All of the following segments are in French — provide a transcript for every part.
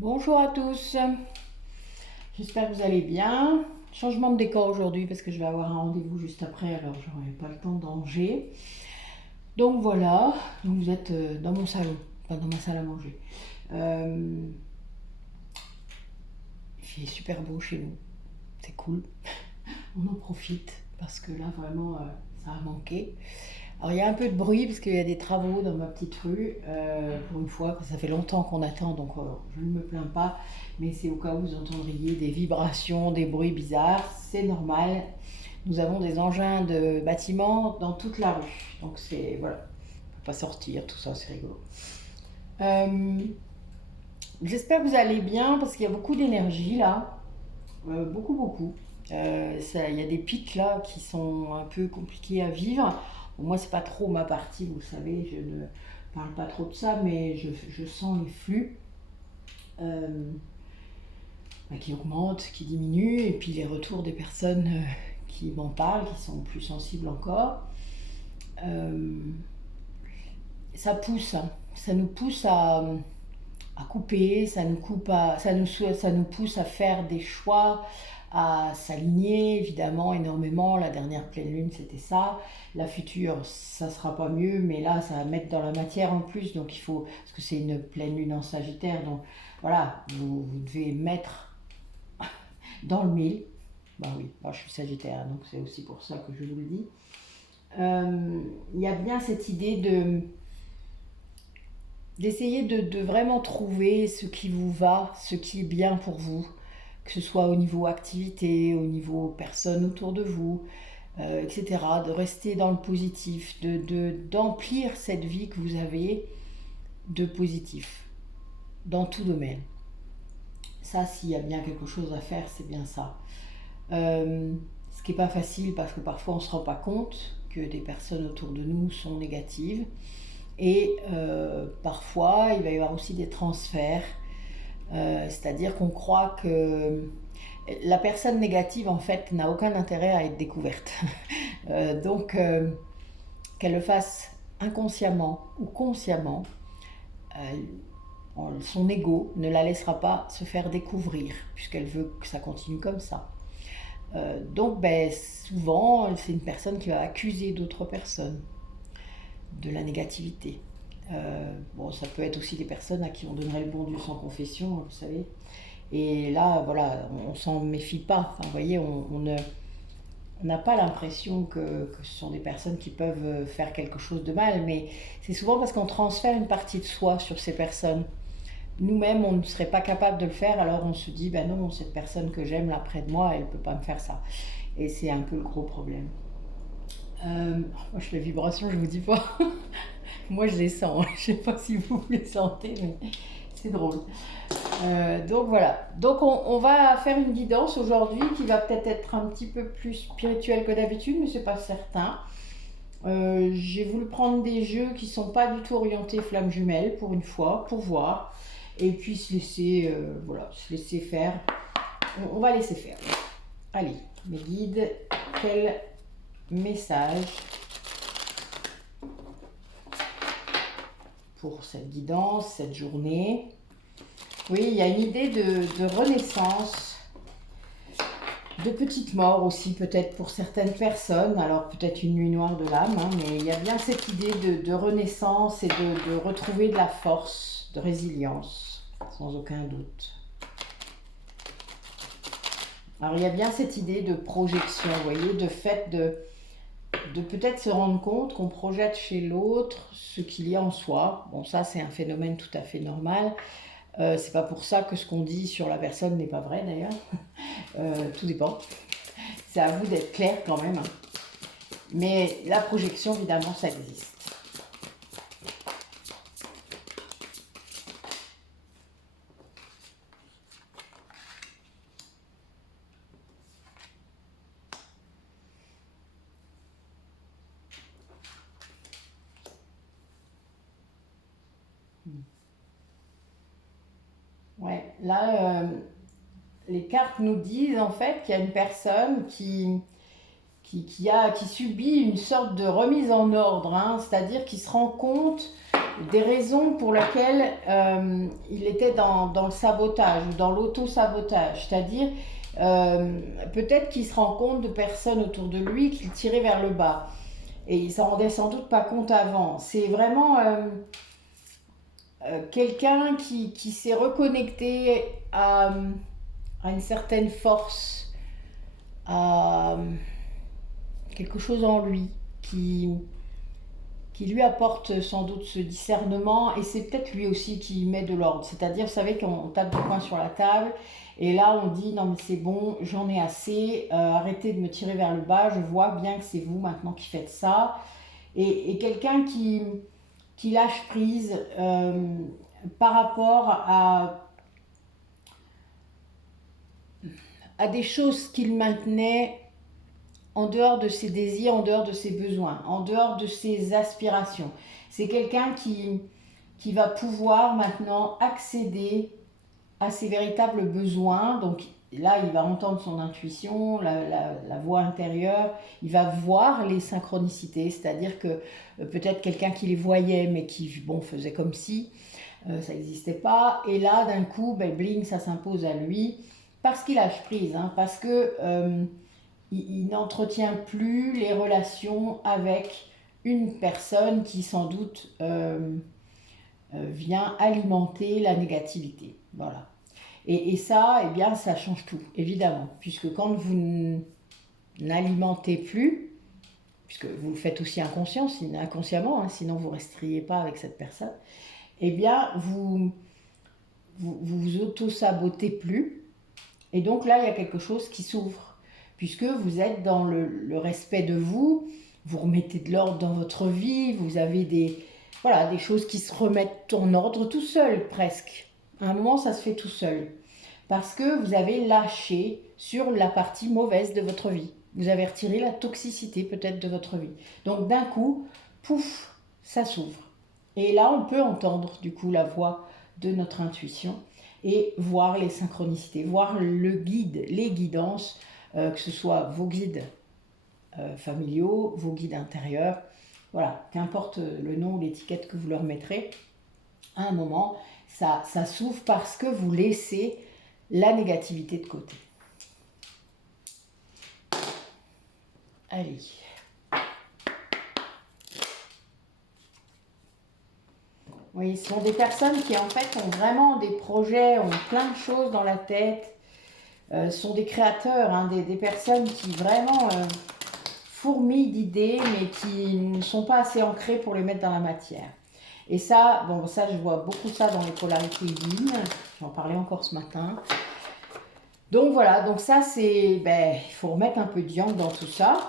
Bonjour à tous, j'espère que vous allez bien. Changement de décor aujourd'hui parce que je vais avoir un rendez-vous juste après, alors j'aurai pas le temps de ranger. Donc voilà, donc vous êtes dans mon salon, pas dans ma salle à manger. Euh, il fait super beau chez nous, c'est cool. On en profite parce que là vraiment ça a manqué. Alors il y a un peu de bruit parce qu'il y a des travaux dans ma petite rue, pour une fois, ça fait longtemps qu'on attend donc je ne me plains pas, mais c'est au cas où vous entendriez des vibrations, des bruits bizarres, c'est normal. Nous avons des engins de bâtiment dans toute la rue, donc c'est voilà, on peut pas sortir, tout ça c'est rigolo. Euh, J'espère que vous allez bien parce qu'il y a beaucoup d'énergie là, beaucoup. Il y a des pics là qui sont un peu compliqués à vivre. Bon, moi, c'est pas trop ma partie, vous savez, je ne parle pas trop de ça, mais je sens les flux euh, qui augmentent, qui diminuent, et puis les retours des personnes qui m'en parlent, qui sont plus sensibles encore. Euh, Ça pousse, hein. Ça nous pousse à couper, ça nous pousse à faire des choix, à s'aligner évidemment énormément. La dernière pleine lune c'était ça, la future ça sera pas mieux, mais là ça va mettre dans la matière en plus, donc il faut, parce que c'est une pleine lune en Sagittaire, donc voilà, vous devez mettre dans le mille. Bah oui, moi je suis Sagittaire, donc c'est aussi pour ça que je vous le dis. Il y a bien cette idée d'essayer de vraiment trouver ce qui vous va, ce qui est bien pour vous, que ce soit au niveau activité, au niveau personnes autour de vous, etc. De rester dans le positif, d'emplir cette vie que vous avez de positif, dans tout domaine. Ça, s'il y a bien quelque chose à faire, c'est bien ça. Ce qui n'est pas facile parce que parfois on ne se rend pas compte que des personnes autour de nous sont négatives. Et parfois, il va y avoir aussi des transferts, c'est-à-dire qu'on croit que la personne négative, en fait, n'a aucun intérêt à être découverte. Donc, qu'elle le fasse inconsciemment ou consciemment, son ego ne la laissera pas se faire découvrir, puisqu'elle veut que ça continue comme ça. Donc, ben, souvent, c'est une personne qui va accuser d'autres personnes de la négativité. Bon, ça peut être aussi des personnes à qui on donnerait le bon Dieu sans confession, vous savez. Et là, voilà, on s'en méfie pas. Enfin, vous voyez, on n'a pas l'impression que ce sont des personnes qui peuvent faire quelque chose de mal, mais c'est souvent parce qu'on transfère une partie de soi sur ces personnes. Nous-mêmes, on ne serait pas capable de le faire, alors on se dit, ben non, cette personne que j'aime là près de moi, elle ne peut pas me faire ça. Et c'est un peu le gros problème. Moi, les vibrations, je vous dis pas. Moi, je les sens. Je sais pas si vous les sentez, mais c'est drôle. Donc voilà. Donc on va faire une guidance aujourd'hui qui va peut-être être un petit peu plus spirituelle que d'habitude, mais c'est pas certain. J'ai voulu prendre des jeux qui sont pas du tout orientés flammes jumelles pour une fois, pour voir, et puis se laisser, voilà, se laisser faire. On va laisser faire. Allez, mes guides, quel message pour cette guidance, cette journée? Oui, il y a une idée de renaissance, de petite mort aussi peut-être pour certaines personnes, alors peut-être une nuit noire de l'âme, hein, mais il y a bien cette idée de renaissance et de retrouver de la force, de résilience, sans aucun doute. Alors il y a bien cette idée de projection, vous voyez, de fait de peut-être se rendre compte qu'on projette chez l'autre ce qu'il y a en soi. Bon, ça c'est un phénomène tout à fait normal. C'est pas pour ça que ce qu'on dit sur la personne n'est pas vrai d'ailleurs. Tout dépend. C'est à vous d'être clair quand même, hein. Mais la projection, évidemment, ça existe. Ouais, là, les cartes nous disent en fait qu'il y a une personne qui subit une sorte de remise en ordre, hein, c'est-à-dire qui se rend compte des raisons pour lesquelles il était dans le sabotage ou dans l'auto-sabotage. C'est-à-dire, peut-être qu'il se rend compte de personnes autour de lui qui le tiraient vers le bas. Et il s'en rendait sans doute pas compte avant. C'est vraiment quelqu'un qui s'est reconnecté à une certaine force, à quelque chose en lui qui lui apporte sans doute ce discernement, et c'est peut-être lui aussi qui met de l'ordre. C'est-à-dire, vous savez, qu'on tape du poing sur la table, et là on dit non mais c'est bon, j'en ai assez, arrêtez de me tirer vers le bas, je vois bien que c'est vous maintenant qui faites ça. Et quelqu'un qui lâche prise par rapport à des choses qu'il maintenait en dehors de ses désirs, en dehors de ses besoins, en dehors de ses aspirations. C'est quelqu'un qui va pouvoir maintenant accéder à ses véritables besoins. Donc là, il va entendre son intuition, la voix intérieure, il va voir les synchronicités, c'est-à-dire que peut-être quelqu'un qui les voyait, mais qui, bon, faisait comme si ça n'existait pas. Et là, d'un coup, ben, bling, ça s'impose à lui, parce qu'il lâche prise, hein, parce que il n'entretient plus les relations avec une personne qui sans doute vient alimenter la négativité. Voilà. Et ça, eh bien, ça change tout, évidemment, puisque quand vous n'alimentez plus, puisque vous le faites aussi inconsciemment, hein, sinon vous ne resteriez pas avec cette personne, eh bien, vous auto-sabotez plus. Et donc là, il y a quelque chose qui s'ouvre, puisque vous êtes dans le respect de vous, vous remettez de l'ordre dans votre vie, vous avez des choses qui se remettent en ordre tout seul, presque. À un moment, ça se fait tout seul. Parce que vous avez lâché sur la partie mauvaise de votre vie. Vous avez retiré la toxicité peut-être de votre vie. Donc d'un coup, pouf, ça s'ouvre. Et là, on peut entendre du coup la voix de notre intuition et voir les synchronicités, voir le guide, les guidances, que ce soit vos guides familiaux, vos guides intérieurs. Voilà, qu'importe le nom ou l'étiquette que vous leur mettrez, à un moment, ça s'ouvre parce que vous laissez la négativité de côté. Allez. Oui, ce sont des personnes qui en fait ont vraiment des projets, ont plein de choses dans la tête, sont des créateurs, hein, des personnes qui vraiment fourmillent d'idées, mais qui ne sont pas assez ancrées pour les mettre dans la matière. Et ça, bon, ça je vois beaucoup ça dans les polarités yin, j'en parlais encore ce matin. Donc voilà, donc ça c'est, il faut remettre un peu de yang dans tout ça.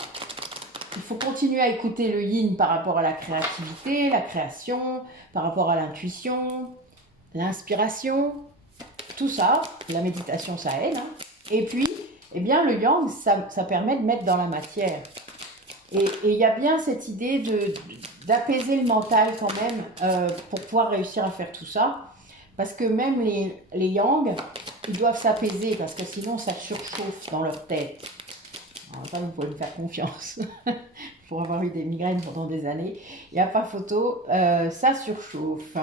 Il faut continuer à écouter le yin par rapport à la créativité, la création, par rapport à l'intuition, l'inspiration, tout ça. La méditation, ça aide. Hein. Et puis, eh bien, le yang, ça permet de mettre dans la matière. Et il y a bien cette idée d'apaiser le mental quand même pour pouvoir réussir à faire tout ça. Parce que même les yang, ils doivent s'apaiser parce que sinon ça surchauffe dans leur tête. Alors ça, vous pouvez me faire confiance. Pour avoir eu des migraines pendant des années, il n'y a pas photo, ça surchauffe.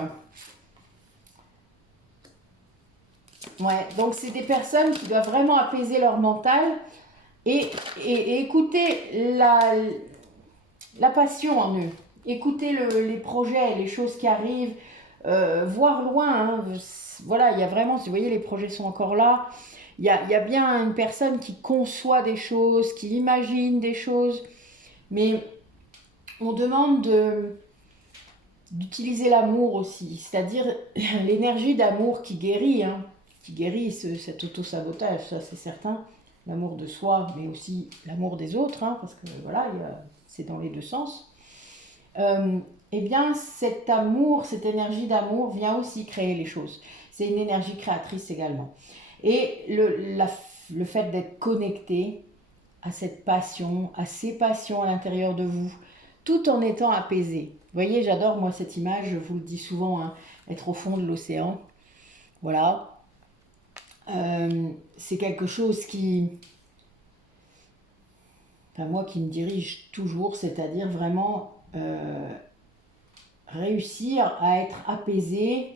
Ouais, donc c'est des personnes qui doivent vraiment apaiser leur mental et écouter la passion en eux. Écouter les projets, les choses qui arrivent, voir loin. Hein. Voilà, il y a vraiment, si vous voyez, les projets sont encore là. Il y a bien une personne qui conçoit des choses, qui imagine des choses, mais on demande d'utiliser l'amour aussi, c'est-à-dire l'énergie d'amour qui guérit, hein, qui guérit cet auto-sabotage, ça c'est certain, l'amour de soi, mais aussi l'amour des autres, hein, parce que voilà, c'est dans les deux sens. Eh bien, cet amour, cette énergie d'amour vient aussi créer les choses. C'est une énergie créatrice également. Et le fait d'être connecté à cette passion, à ces passions à l'intérieur de vous, tout en étant apaisé. Vous voyez, j'adore moi cette image, je vous le dis souvent, hein, être au fond de l'océan. Voilà. C'est quelque chose qui, enfin moi qui me dirige toujours, c'est-à-dire vraiment réussir à être apaisé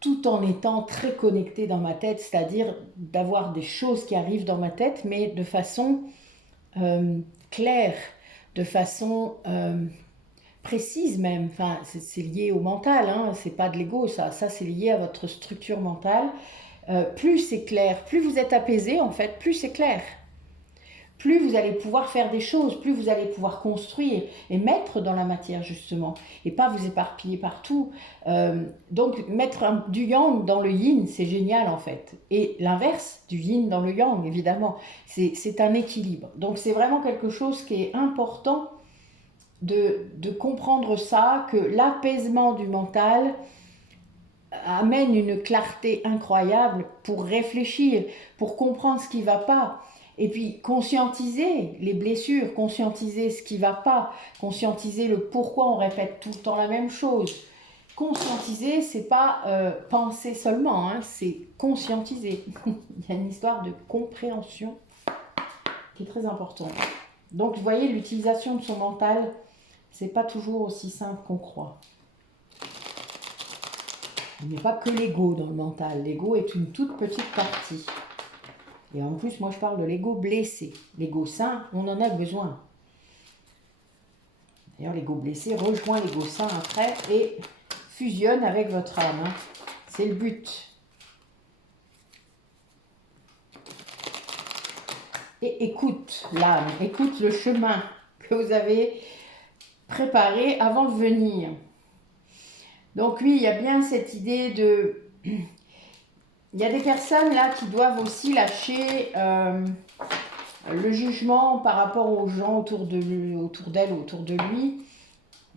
tout en étant très connecté dans ma tête, c'est-à-dire d'avoir des choses qui arrivent dans ma tête, mais de façon claire, de façon précise même. Enfin, c'est lié au mental, hein, c'est pas de l'ego, ça c'est lié à votre structure mentale. Plus c'est clair, plus vous êtes apaisé en fait, plus c'est clair. Plus vous allez pouvoir faire des choses, plus vous allez pouvoir construire et mettre dans la matière justement, et pas vous éparpiller partout. Donc mettre du yang dans le yin, c'est génial en fait. Et l'inverse du yin dans le yang, évidemment, c'est un équilibre. Donc c'est vraiment quelque chose qui est important de comprendre ça, que l'apaisement du mental amène une clarté incroyable pour réfléchir, pour comprendre ce qui ne va pas. Et puis conscientiser les blessures, conscientiser ce qui ne va pas, conscientiser le pourquoi on répète tout le temps la même chose. Conscientiser, c'est pas penser seulement, hein, c'est conscientiser. Il y a une histoire de compréhension qui est très importante. Donc vous voyez, l'utilisation de son mental, c'est pas toujours aussi simple qu'on croit. Il n'y a pas que l'ego dans le mental. L'ego est une toute petite partie. Et en plus, moi je parle de l'ego blessé. L'ego sain, on en a besoin. D'ailleurs, l'ego blessé rejoint l'ego sain après et fusionne avec votre âme. Hein. C'est le but. Et écoute l'âme, écoute le chemin que vous avez préparé avant de venir. Donc oui, il y a bien cette idée de... Il y a des personnes là qui doivent aussi lâcher le jugement par rapport aux gens autour d'elle ou autour de lui,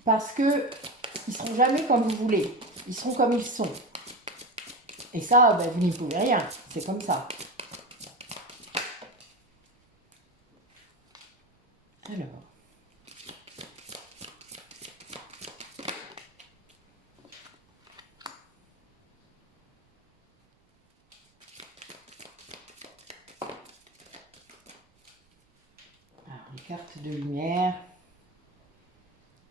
parce qu'ils ne seront jamais comme vous voulez, ils seront comme ils sont. Et ça, ben, vous n'y pouvez rien, c'est comme ça. Alors... les cartes de lumière,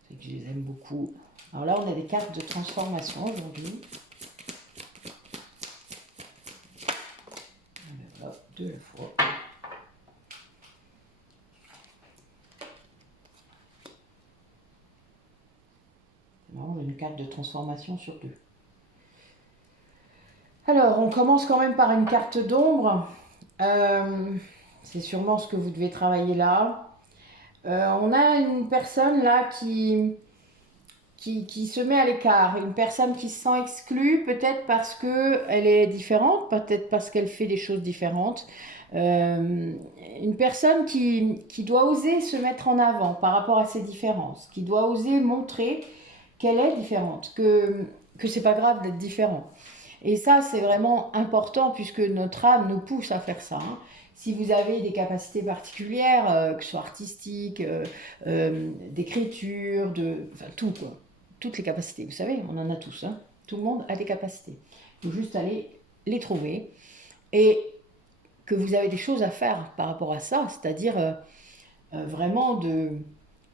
c'est que je les aime beaucoup. Alors là, on a des cartes de transformation aujourd'hui. Voilà, deux fois. C'est marrant, on a une carte de transformation sur deux. Alors, on commence quand même par une carte d'ombre. C'est sûrement ce que vous devez travailler là. On a une personne là qui se met à l'écart, une personne qui se sent exclue, peut-être parce qu'elle est différente, peut-être parce qu'elle fait des choses différentes. Une personne qui doit oser se mettre en avant par rapport à ses différences, qui doit oser montrer qu'elle est différente, que c'est pas grave d'être différent. Et ça, c'est vraiment important puisque notre âme nous pousse à faire ça. Hein. Si vous avez des capacités particulières, que ce soit artistiques, d'écriture, enfin tout quoi, toutes les capacités, vous savez, on en a tous. Hein. Tout le monde a des capacités. Il faut juste aller les trouver et que vous avez des choses à faire par rapport à ça, c'est-à-dire vraiment de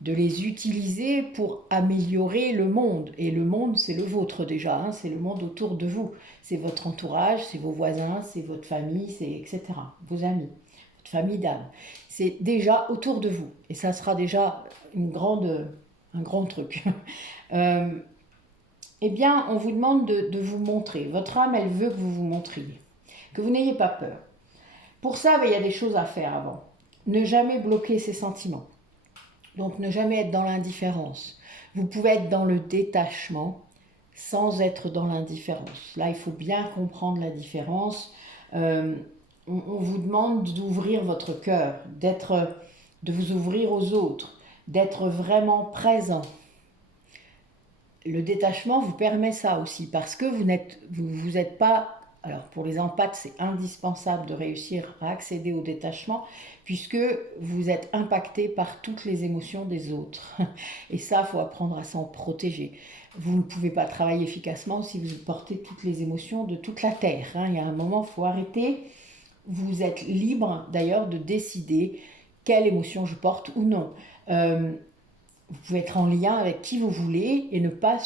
les utiliser pour améliorer le monde. Et le monde, c'est le vôtre déjà, hein, c'est le monde autour de vous. C'est votre entourage, c'est vos voisins, c'est votre famille, c'est etc. Vos amis, votre famille d'âme. C'est déjà autour de vous. Et ça sera déjà un grand truc. Eh bien, on vous demande de vous montrer. Votre âme, elle veut que vous vous montriez. Que vous n'ayez pas peur. Pour ça, il y a des choses à faire avant. Ne jamais bloquer ses sentiments. Donc ne jamais être dans l'indifférence. Vous pouvez être dans le détachement sans être dans l'indifférence. Là, il faut bien comprendre la différence. On vous demande d'ouvrir votre cœur, de vous ouvrir aux autres, d'être vraiment présent. Le détachement vous permet ça aussi, parce que vous n'êtes pas... Alors pour les empathes, c'est indispensable de réussir à accéder au détachement, puisque vous êtes impacté par toutes les émotions des autres. Et ça, il faut apprendre à s'en protéger. Vous ne pouvez pas travailler efficacement si vous portez toutes les émotions de toute la Terre. Hein. Il y a un moment, il faut arrêter. Vous êtes libre d'ailleurs de décider quelle émotion je porte ou non. Vous pouvez être en lien avec qui vous voulez et ne pas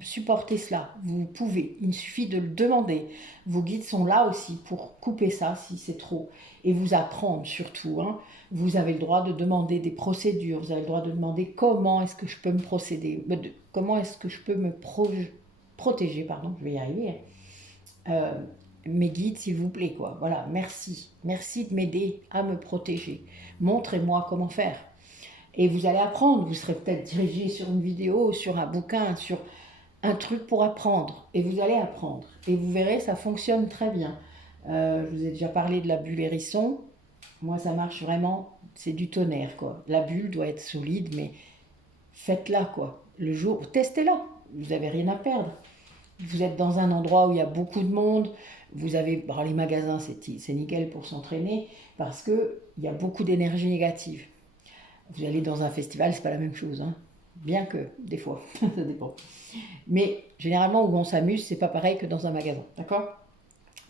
supporter cela. Vous pouvez, il suffit de le demander. Vos guides sont là aussi pour couper ça si c'est trop. Et vous apprendre surtout. Hein. Vous avez le droit de demander des procédures, vous avez le droit de demander comment est-ce que je peux me procéder, comment est-ce que je peux me protéger, pardon, je vais y arriver. Mes guides, s'il vous plaît, quoi. Voilà, merci. Merci de m'aider à me protéger. Montrez-moi comment faire. Et vous allez apprendre. Vous serez peut-être dirigé sur une vidéo, sur un bouquin, sur un truc pour apprendre. Et vous allez apprendre. Et vous verrez, ça fonctionne très bien. Je vous ai déjà parlé de la bulle hérisson. Moi, ça marche vraiment. C'est du tonnerre, quoi. La bulle doit être solide, mais faites-la, quoi. Le jour, testez-la. Vous n'avez rien à perdre. Vous êtes dans un endroit où il y a beaucoup de monde. Vous avez, bon, les magasins, c'est nickel pour s'entraîner parce qu'il y a beaucoup d'énergie négative. Vous allez dans un festival, c'est pas la même chose, hein. Bien que, des fois, ça dépend. Mais généralement, où on s'amuse, c'est pas pareil que dans un magasin, d'accord?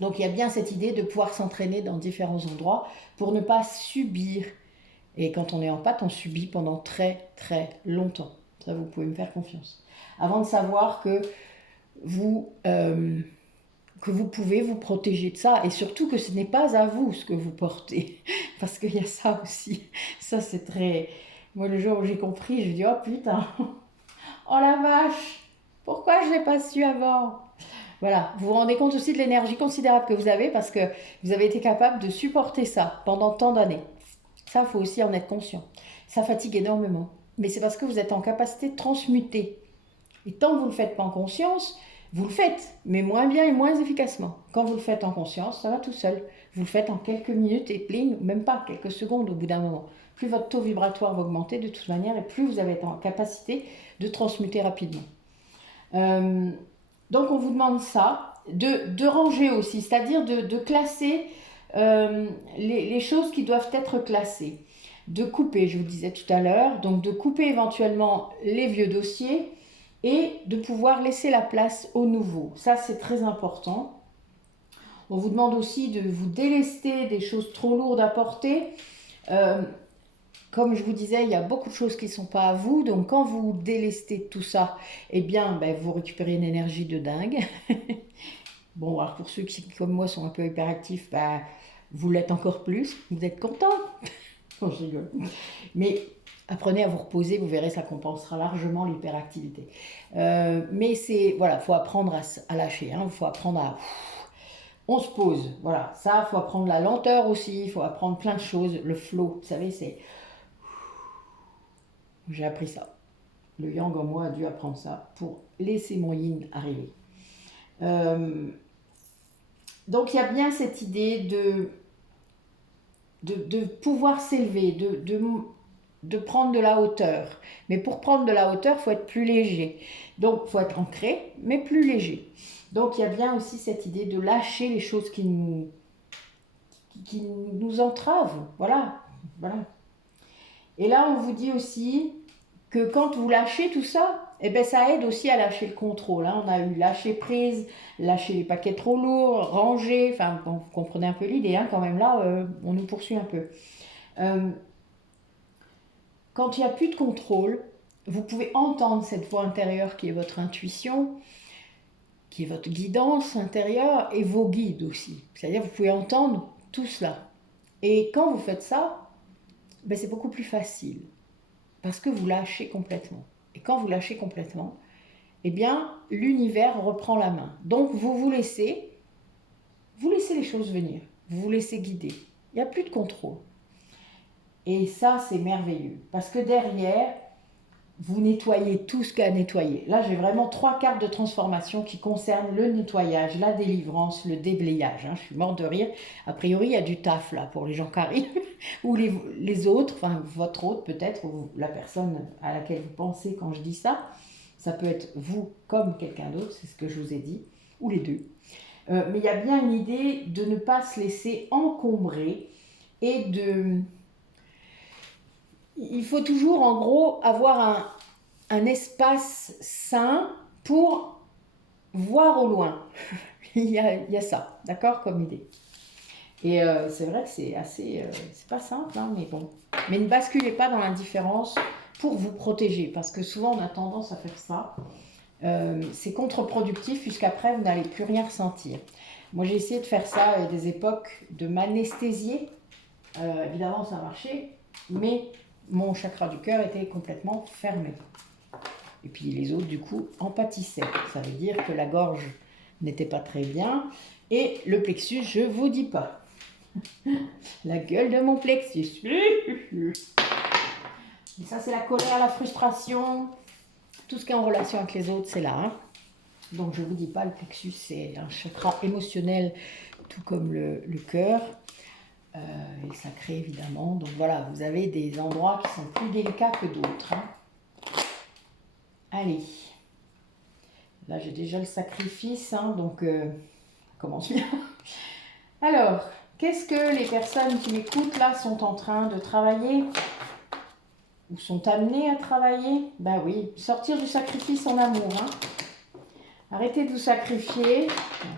Donc il y a bien cette idée de pouvoir s'entraîner dans différents endroits pour ne pas subir. Et quand on est en pâte, on subit pendant très très longtemps. Ça, vous pouvez me faire confiance. Avant de savoir vous, euh, que vous pouvez vous protéger de ça et surtout que ce n'est pas à vous ce que vous portez. Parce qu'il y a ça aussi. Ça, c'est très... Moi, le jour où j'ai compris, je me dis, oh putain, oh la vache, pourquoi je ne l'ai pas su avant? Voilà, vous vous rendez compte aussi de l'énergie considérable que vous avez parce que vous avez été capable de supporter ça pendant tant d'années. Ça, il faut aussi en être conscient. Ça fatigue énormément. Mais c'est parce que vous êtes en capacité de transmuter. Et tant que vous ne le faites pas en conscience, vous le faites, mais moins bien et moins efficacement. Quand vous le faites en conscience, ça va tout seul. Vous le faites en quelques minutes et pling, même pas quelques secondes au bout d'un moment. Plus votre taux vibratoire va augmenter de toute manière et plus vous allez être en capacité de transmuter rapidement. Donc on vous demande ça, de ranger aussi, c'est-à-dire de classer les choses qui doivent être classées. De couper, je vous disais tout à l'heure, donc de couper éventuellement les vieux dossiers et de pouvoir laisser la place au nouveau. Ça, c'est très important. On vous demande aussi de vous délester des choses trop lourdes à porter. Comme je vous disais, il y a beaucoup de choses qui ne sont pas à vous. Donc, quand vous délestez tout ça, eh bien, vous récupérez une énergie de dingue. Bon, alors pour ceux qui, comme moi, sont un peu hyperactifs, vous l'êtes encore plus. Vous êtes content. Non, je rigole. Mais apprenez à vous reposer, vous verrez, ça compensera largement l'hyperactivité. Mais c'est, voilà, faut apprendre à lâcher. Il faut apprendre à... On se pose, voilà. Ça, il faut apprendre la lenteur aussi, il faut apprendre plein de choses. Le flow, vous savez, c'est... J'ai appris ça. Le yang en moi a dû apprendre ça pour laisser mon yin arriver. Donc il y a bien cette idée de pouvoir s'élever, de prendre de la hauteur. Mais pour prendre de la hauteur, il faut être plus léger. Donc il faut être ancré, mais plus léger. Donc il y a bien aussi cette idée de lâcher les choses qui nous entravent. Voilà. Et là, on vous dit aussi que quand vous lâchez tout ça, ça aide aussi à lâcher le contrôle. Hein. On a eu lâcher prise, lâcher les paquets trop lourds, ranger, enfin, bon, vous comprenez un peu l'idée, hein, quand même là, on nous poursuit un peu. Quand il n'y a plus de contrôle, vous pouvez entendre cette voix intérieure qui est votre intuition, qui est votre guidance intérieure et vos guides aussi. C'est-à-dire vous pouvez entendre tout cela. Et quand vous faites ça, c'est beaucoup plus facile parce que vous lâchez complètement. Et quand vous lâchez complètement, l'univers reprend la main. Donc vous laissez les choses venir, vous vous laissez guider. Il n'y a plus de contrôle. Et ça, c'est merveilleux parce que derrière, vous nettoyez tout ce qu'il y a à nettoyer. Là, j'ai vraiment 3 cartes de transformation qui concernent le nettoyage, la délivrance, le déblayage. Je suis morte de rire. A priori, il y a du taf là pour les gens qui arrivent, ou les autres, enfin votre autre peut-être, ou la personne à laquelle vous pensez quand je dis ça. Ça peut être vous comme quelqu'un d'autre, c'est ce que je vous ai dit, ou les deux. Mais il y a bien une idée de ne pas se laisser encombrer et de... Il faut toujours, en gros, avoir un espace sain pour voir au loin. il y a ça, d'accord, comme idée. Et c'est vrai que c'est assez... c'est pas simple, hein, mais bon. Mais ne basculez pas dans l'indifférence pour vous protéger, parce que souvent on a tendance à faire ça. C'est contre-productif puisqu'après vous n'allez plus rien ressentir. Moi j'ai essayé de faire ça à des époques, de m'anesthésier. Évidemment ça marchait, mais mon chakra du cœur était complètement fermé. Et puis les autres du coup en pâtissaient. Ça veut dire que la gorge n'était pas très bien. Et le plexus, je vous dis pas. La gueule de mon plexus. Et ça c'est la colère, la frustration. Tout ce qui est en relation avec les autres, c'est là. Hein. Donc je ne vous dis pas, le plexus, c'est un chakra émotionnel, tout comme le cœur. Et sacré, évidemment. Donc voilà, vous avez des endroits qui sont plus délicats que d'autres. Hein. Allez. Là, j'ai déjà le sacrifice, hein, donc ça commence bien. Alors, qu'est-ce que les personnes qui m'écoutent là sont en train de travailler ou sont amenées à travailler? Ben oui, sortir du sacrifice en amour. Hein. Arrêtez de vous sacrifier.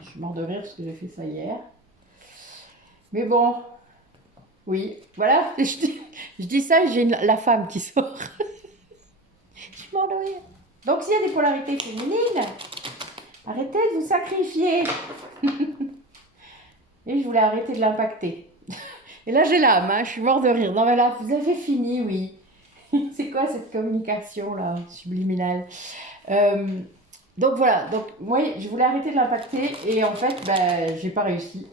Je suis mort de rire parce que j'ai fait ça hier. Mais bon, oui, voilà, je dis ça, j'ai la femme qui sort. Je suis mort de rire. Donc s'il y a des polarités féminines, arrêtez de vous sacrifier. Et je voulais arrêter de l'impacter. Et là j'ai l'âme, hein, je suis mort de rire. Non mais là, vous avez fini, oui. C'est quoi cette communication là, subliminale? Donc voilà, donc moi je voulais arrêter de l'impacter et en fait ben, j'ai pas réussi.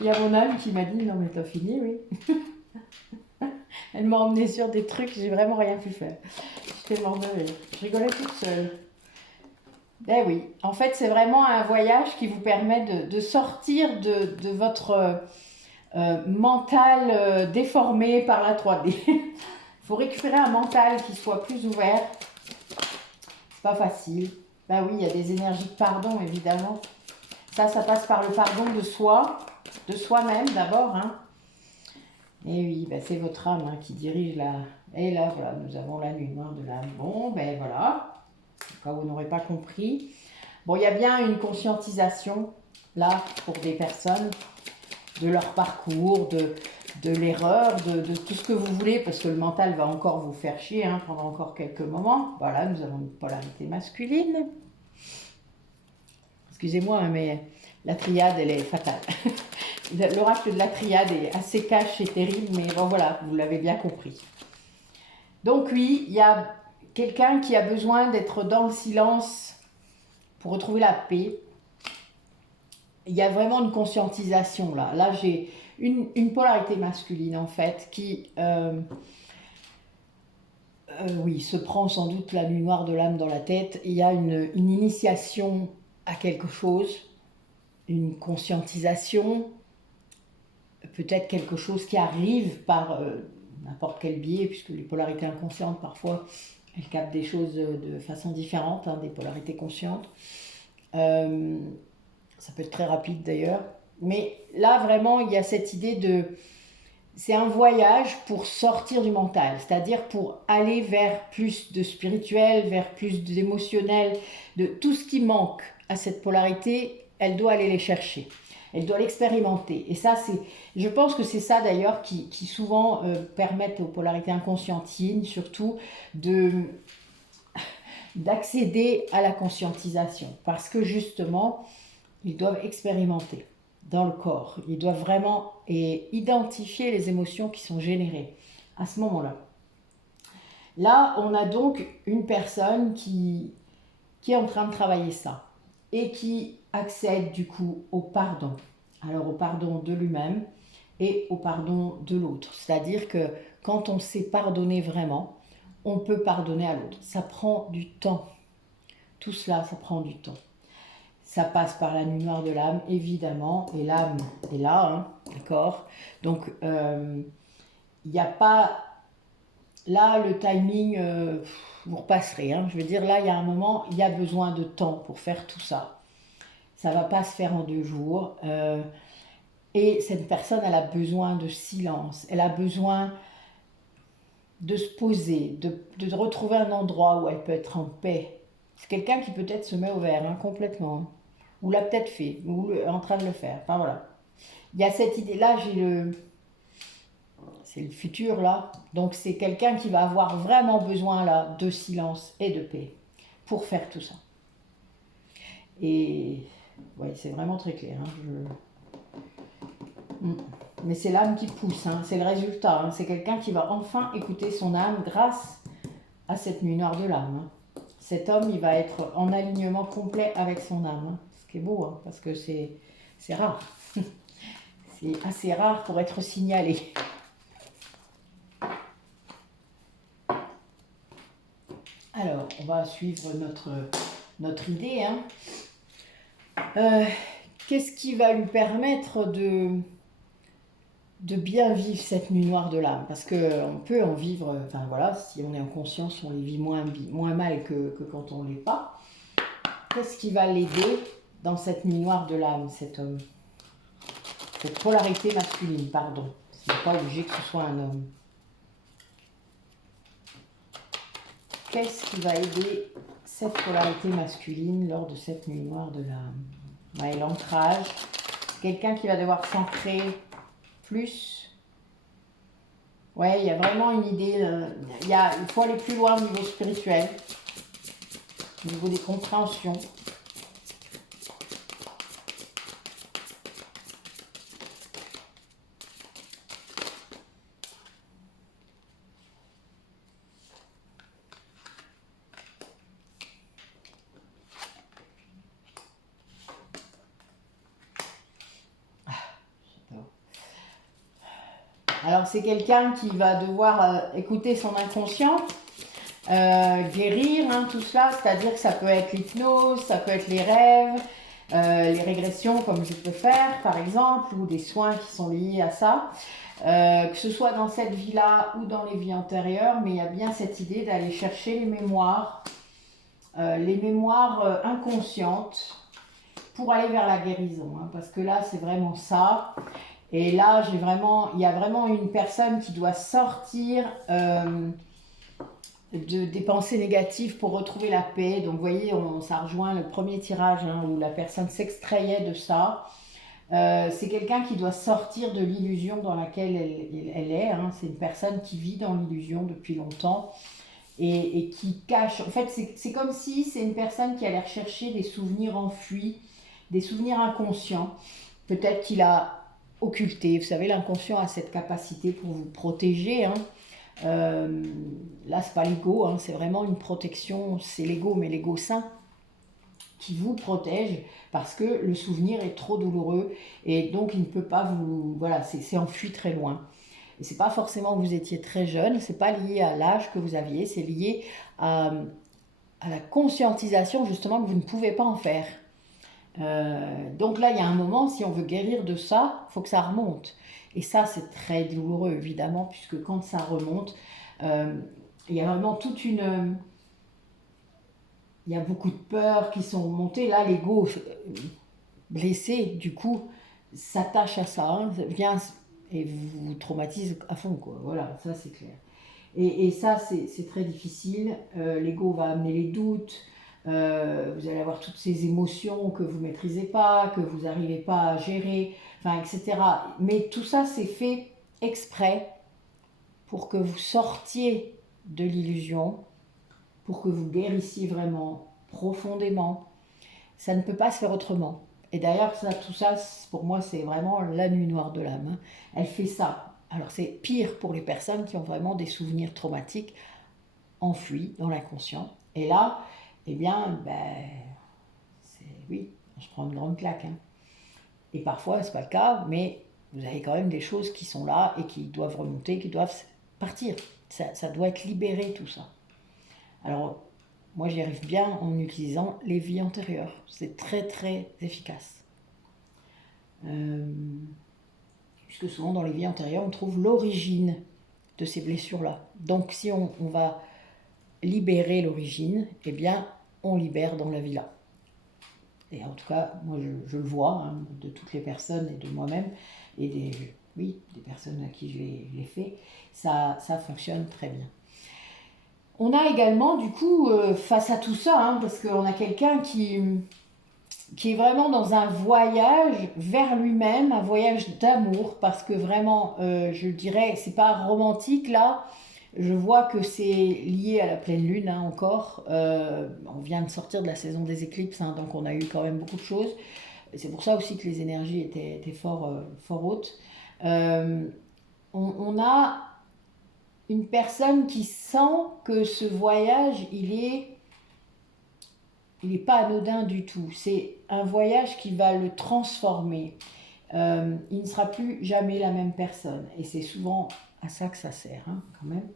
Il y a mon âme qui m'a dit non mais t'as fini, oui. Elle m'a emmenée sur des trucs, j'ai vraiment rien pu faire. J'étais mort de rire, je rigolais toute seule. Ben oui, en fait c'est vraiment un voyage qui vous permet de sortir de votre mental déformé par la 3D. Il faut récupérer un mental qui soit plus ouvert. C'est pas facile. Ben oui, il y a des énergies de pardon, évidemment. Ça passe par le pardon de soi, de soi-même d'abord. Hein. Et oui, ben c'est votre âme hein, qui dirige la... Et là, voilà, nous avons la nuit noire de l'âme. Bon, ben voilà, au cas où vous n'aurez pas compris. Bon, il y a bien une conscientisation, là, pour des personnes, de leur parcours, de l'erreur, de tout ce que vous voulez, parce que le mental va encore vous faire chier hein, pendant encore quelques moments. Voilà, nous avons une polarité masculine. Excusez-moi, mais la triade, elle est fatale. L'oracle de la triade est assez cash et terrible, mais bon, voilà, vous l'avez bien compris. Donc oui, il y a quelqu'un qui a besoin d'être dans le silence pour retrouver la paix. Il y a vraiment une conscientisation là. Là, j'ai une polarité masculine en fait qui... oui, se prend sans doute la nuit noire de l'âme dans la tête. Il y a une initiation à quelque chose, une conscientisation, peut-être quelque chose qui arrive par n'importe quel biais, puisque les polarités inconscientes, parfois, elles captent des choses de façon différente, hein, des polarités conscientes. Ça peut être très rapide d'ailleurs. Mais là, vraiment, il y a cette idée de... C'est un voyage pour sortir du mental, c'est-à-dire pour aller vers plus de spirituel, vers plus d'émotionnel, de tout ce qui manque à cette polarité, elle doit aller les chercher. Elle doit l'expérimenter. Et ça, je pense que c'est ça d'ailleurs qui souvent permettent aux polarités inconscientines, surtout, d'accéder à la conscientisation. Parce que justement, ils doivent expérimenter dans le corps. Ils doivent vraiment identifier les émotions qui sont générées à ce moment-là. Là, on a donc une personne qui est en train de travailler ça et qui accède du coup au pardon. Alors au pardon de lui-même et au pardon de l'autre. C'est-à-dire que quand on sait pardonner vraiment, on peut pardonner à l'autre. Ça prend du temps. Tout cela, ça prend du temps. Ça passe par la nuit noire de l'âme, évidemment, et l'âme est là, hein, d'accord. Donc, il n'y a pas... Là, le timing, vous repasserez. Hein. Je veux dire, là, il y a un moment, il y a besoin de temps pour faire tout ça. Ça ne va pas se faire en 2 jours. Et cette personne, elle a besoin de silence. Elle a besoin de se poser, de retrouver un endroit où elle peut être en paix. C'est quelqu'un qui peut-être se met au vert, hein, complètement. Ou l'a peut-être fait, ou est en train de le faire. Enfin voilà. Il y a cette idée-là, c'est le futur là. Donc c'est quelqu'un qui va avoir vraiment besoin là de silence et de paix pour faire tout ça. Et ouais, c'est vraiment très clair. Mais c'est l'âme qui pousse, hein, c'est le résultat. Hein. C'est quelqu'un qui va enfin écouter son âme grâce à cette nuit noire de l'âme. Hein. Cet homme, il va être en alignement complet avec son âme. Hein. Ce qui est beau, hein, parce que c'est rare. C'est assez rare pour être signalé. Alors, on va suivre notre idée. Hein. Qu'est-ce qui va lui permettre de bien vivre cette nuit noire de l'âme? Parce qu'on peut en vivre, enfin voilà, si on est en conscience, on les vit moins mal que quand on ne l'est pas. Qu'est-ce qui va l'aider dans cette nuit noire de l'âme, cet homme? Cette polarité masculine, pardon. Ce n'est pas obligé que ce soit un homme. Qu'est-ce qui va aider cette polarité masculine lors de cette nuit noire de l'âme? Ouais, l'ancrage. Quelqu'un qui va devoir s'ancrer plus. Ouais, il y a vraiment une idée. Il faut aller plus loin au niveau spirituel, au niveau des compréhensions. Alors c'est quelqu'un qui va devoir écouter son inconscient, guérir hein, tout cela, c'est-à-dire que ça peut être l'hypnose, ça peut être les rêves, les régressions comme je peux faire par exemple, ou des soins qui sont liés à ça, que ce soit dans cette vie-là ou dans les vies antérieures, mais il y a bien cette idée d'aller chercher les mémoires inconscientes pour aller vers la guérison, hein, parce que là c'est vraiment ça. Et là, il y a vraiment une personne qui doit sortir des pensées négatives pour retrouver la paix. Donc, vous voyez, ça rejoint le premier tirage hein, où la personne s'extrayait de ça. C'est quelqu'un qui doit sortir de l'illusion dans laquelle elle est. Hein. C'est une personne qui vit dans l'illusion depuis longtemps et qui cache. En fait, c'est comme si c'est une personne qui allait rechercher des souvenirs enfouis, des souvenirs inconscients. Peut-être qu'il a occulté. Vous savez, l'inconscient a cette capacité pour vous protéger. Hein. Là, c'est pas l'ego, hein, c'est vraiment une protection. C'est l'ego, mais l'ego sain qui vous protège parce que le souvenir est trop douloureux et donc il ne peut pas vous. Voilà, c'est enfui très loin. Et c'est pas forcément que vous étiez très jeune, c'est pas lié à l'âge que vous aviez, c'est lié à la conscientisation justement que vous ne pouvez pas en faire. Donc là, il y a un moment, si on veut guérir de ça, il faut que ça remonte. Et ça, c'est très douloureux, évidemment, puisque quand ça remonte, il y a vraiment toute une... Il y a beaucoup de peurs qui sont montées. Là, l'ego blessé, du coup, s'attache à ça, hein, vient et vous traumatise à fond, quoi. Voilà, ça, c'est clair. Et ça, c'est très difficile. L'ego va amener les doutes. Vous allez avoir toutes ces émotions que vous ne maîtrisez pas, que vous n'arrivez pas à gérer, enfin, etc. Mais tout ça, c'est fait exprès pour que vous sortiez de l'illusion, pour que vous guérissiez vraiment profondément. Ça ne peut pas se faire autrement. Et d'ailleurs, tout ça, pour moi, c'est vraiment la nuit noire de l'âme. Hein. Elle fait ça. Alors, c'est pire pour les personnes qui ont vraiment des souvenirs traumatiques enfouis dans l'inconscient. Et là, eh bien, oui, on se prend une grande claque. Hein. Et parfois, ce n'est pas le cas, mais vous avez quand même des choses qui sont là et qui doivent remonter, qui doivent partir. Ça doit être libéré, tout ça. Alors, moi, j'y arrive bien en utilisant les vies antérieures. C'est très, très efficace. Puisque souvent, dans les vies antérieures, on trouve l'origine de ces blessures-là. Donc, si on va libérer l'origine, eh bien, on libère dans la vie là. Et en tout cas, moi, je le vois, hein, de toutes les personnes et de moi-même, et des personnes à qui je l'ai fait, ça fonctionne très bien. On a également, du coup, face à tout ça, hein, parce qu'on a quelqu'un qui qui est vraiment dans un voyage vers lui-même, un voyage d'amour, parce que vraiment, je dirais, c'est pas romantique là. Je vois que c'est lié à la pleine lune hein, encore. On vient de sortir de la saison des éclipses, hein, donc on a eu quand même beaucoup de choses. C'est pour ça aussi que les énergies étaient fort hautes. Euh, on a une personne qui sent que ce voyage, il est pas anodin du tout. C'est un voyage qui va le transformer. Il ne sera plus jamais la même personne. Et c'est souvent à ça que ça sert, hein, quand même.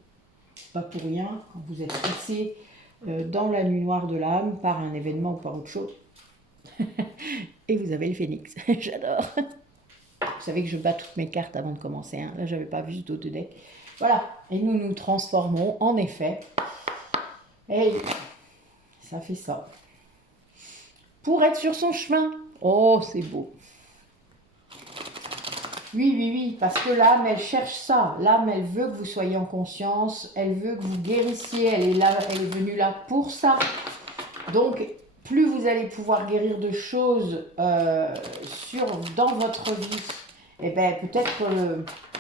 C'est pas pour rien quand vous êtes fixé dans la nuit noire de l'âme par un événement ou par autre chose. Et vous avez le phénix. J'adore. Vous savez que je bats toutes mes cartes avant de commencer. Hein. Là, j'avais pas vu ce dos de deck. Voilà. Et nous nous transformons, en effet. Et ça fait ça. Pour être sur son chemin. Oh, c'est beau. Oui, oui, oui, parce que l'âme, elle cherche ça. L'âme, elle veut que vous soyez en conscience, elle veut que vous guérissiez, elle est là, elle est venue là pour ça. Donc, plus vous allez pouvoir guérir de choses dans votre vie, et bien peut-être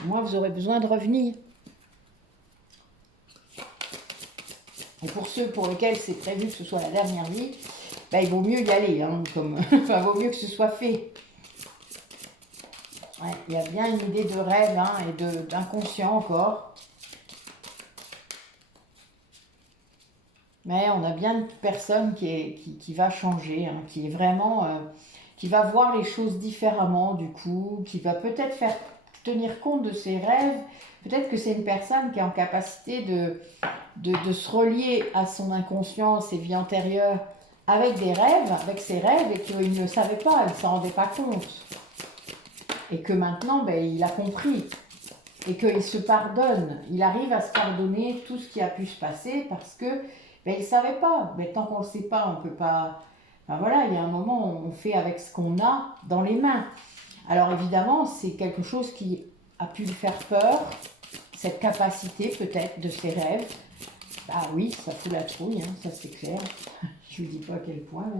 moins vous aurez besoin de revenir. Et pour ceux pour lesquels c'est prévu que ce soit la dernière vie, ben, il vaut mieux y aller, hein, enfin, il vaut mieux que ce soit fait. Ouais, il y a bien une idée de rêve hein, et d'inconscient encore. Mais on a bien une personne qui va changer, hein, qui est vraiment, qui va voir les choses différemment du coup, qui va peut-être faire tenir compte de ses rêves. Peut-être que c'est une personne qui est en capacité de se relier à son inconscient, ses vies antérieures, avec des rêves, avec ses rêves, et qu'il ne le savait pas, il ne s'en rendait pas compte. Et que maintenant, ben, il a compris. Et qu'il se pardonne. Il arrive à se pardonner tout ce qui a pu se passer parce que ben, il ne savait pas. Mais tant qu'on ne le sait pas, on ne peut pas... Enfin voilà, il y a un moment où on fait avec ce qu'on a dans les mains. Alors évidemment, c'est quelque chose qui a pu lui faire peur, cette capacité peut-être de ses rêves. Ah oui, ça fout la trouille, hein, ça c'est clair. Je ne vous dis pas à quel point.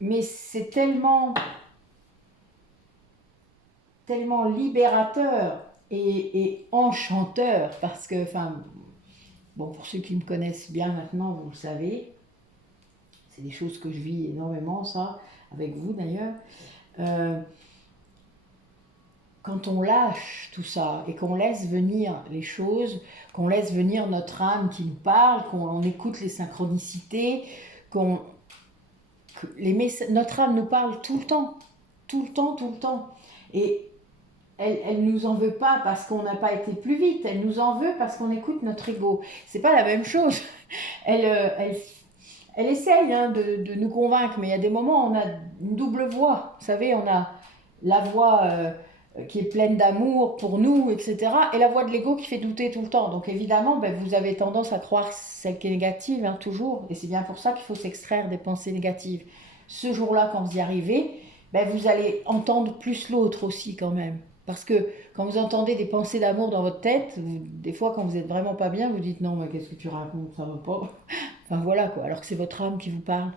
Mais c'est tellement libérateur et enchanteur parce que, enfin, bon, pour ceux qui me connaissent bien maintenant, vous le savez, c'est des choses que je vis énormément, ça, avec vous d'ailleurs. Quand on lâche tout ça et qu'on laisse venir les choses, qu'on laisse venir notre âme qui nous parle, qu'on écoute les synchronicités, notre âme nous parle tout le temps, tout le temps, tout le temps. Et elle nous en veut pas parce qu'on n'a pas été plus vite, elle nous en veut parce qu'on écoute notre ego. C'est pas la même chose. Elle essaye hein, de nous convaincre, mais il y a des moments où on a une double voix. Vous savez, on a la voix qui est pleine d'amour pour nous, etc. Et la voix de l'ego qui fait douter tout le temps. Donc évidemment, ben, vous avez tendance à croire celle qui est négative, hein, toujours. Et c'est bien pour ça qu'il faut s'extraire des pensées négatives. Ce jour-là, quand vous y arrivez, ben, vous allez entendre plus l'autre aussi quand même. Parce que quand vous entendez des pensées d'amour dans votre tête, des fois quand vous êtes vraiment pas bien, vous dites non mais qu'est-ce que tu racontes, ça va pas. Enfin voilà quoi, alors que c'est votre âme qui vous parle.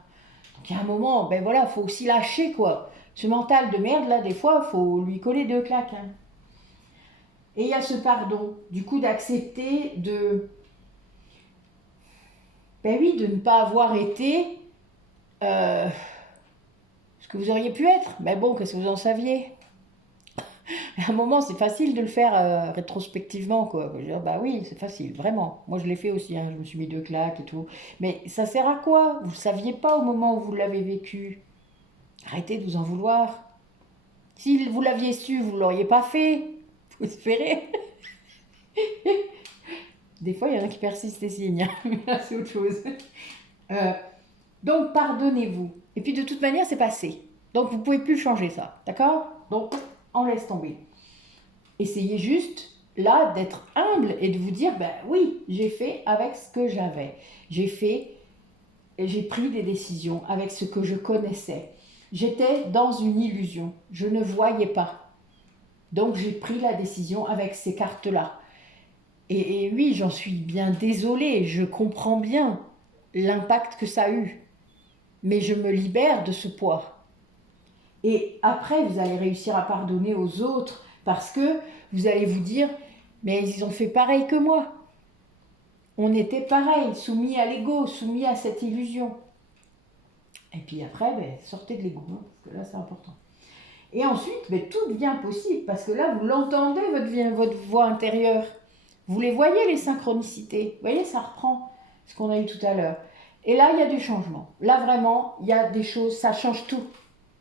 Donc il y a un moment, ben voilà, faut aussi lâcher quoi. Ce mental de merde là, des fois, faut lui coller 2 claques. Hein. Et il y a ce pardon, du coup d'accepter ben oui, de ne pas avoir été ce que vous auriez pu être. Mais bon, qu'est-ce que vous en saviez? À un moment, c'est facile de le faire rétrospectivement, quoi. Je veux dire, bah oui, c'est facile, vraiment. Moi, je l'ai fait aussi, hein, je me suis mis 2 claques et tout. Mais ça sert à quoi? Vous ne saviez pas au moment où vous l'avez vécu. Arrêtez de vous en vouloir. Si vous l'aviez su, vous ne l'auriez pas fait. Vous espérez. Des fois, il y en a qui persistent et signent. Mais là, c'est autre chose. Euh, donc, pardonnez-vous. Et puis, de toute manière, c'est passé. Donc, vous ne pouvez plus changer ça. D'accord? Donc, on laisse tomber. Essayez juste, là, d'être humble et de vous dire, ben oui, j'ai fait avec ce que j'avais. J'ai pris des décisions avec ce que je connaissais. J'étais dans une illusion. Je ne voyais pas. Donc, j'ai pris la décision avec ces cartes-là. Et oui, j'en suis bien désolée. Je comprends bien l'impact que ça a eu. mais je me libère de ce poids. Et après, vous allez réussir à pardonner aux autres parce que vous allez vous dire, mais ils ont fait pareil que moi. On était pareil, soumis à l'ego, soumis à cette illusion. Et puis après, sortez de l'ego, hein, parce que là, c'est important. Et ensuite, tout devient possible, parce que là, vous l'entendez, votre voix intérieure. Vous les voyez, les synchronicités. Vous voyez, ça reprend ce qu'on a eu tout à l'heure. Et là, il y a du changement. Là, vraiment, il y a des choses, ça change tout.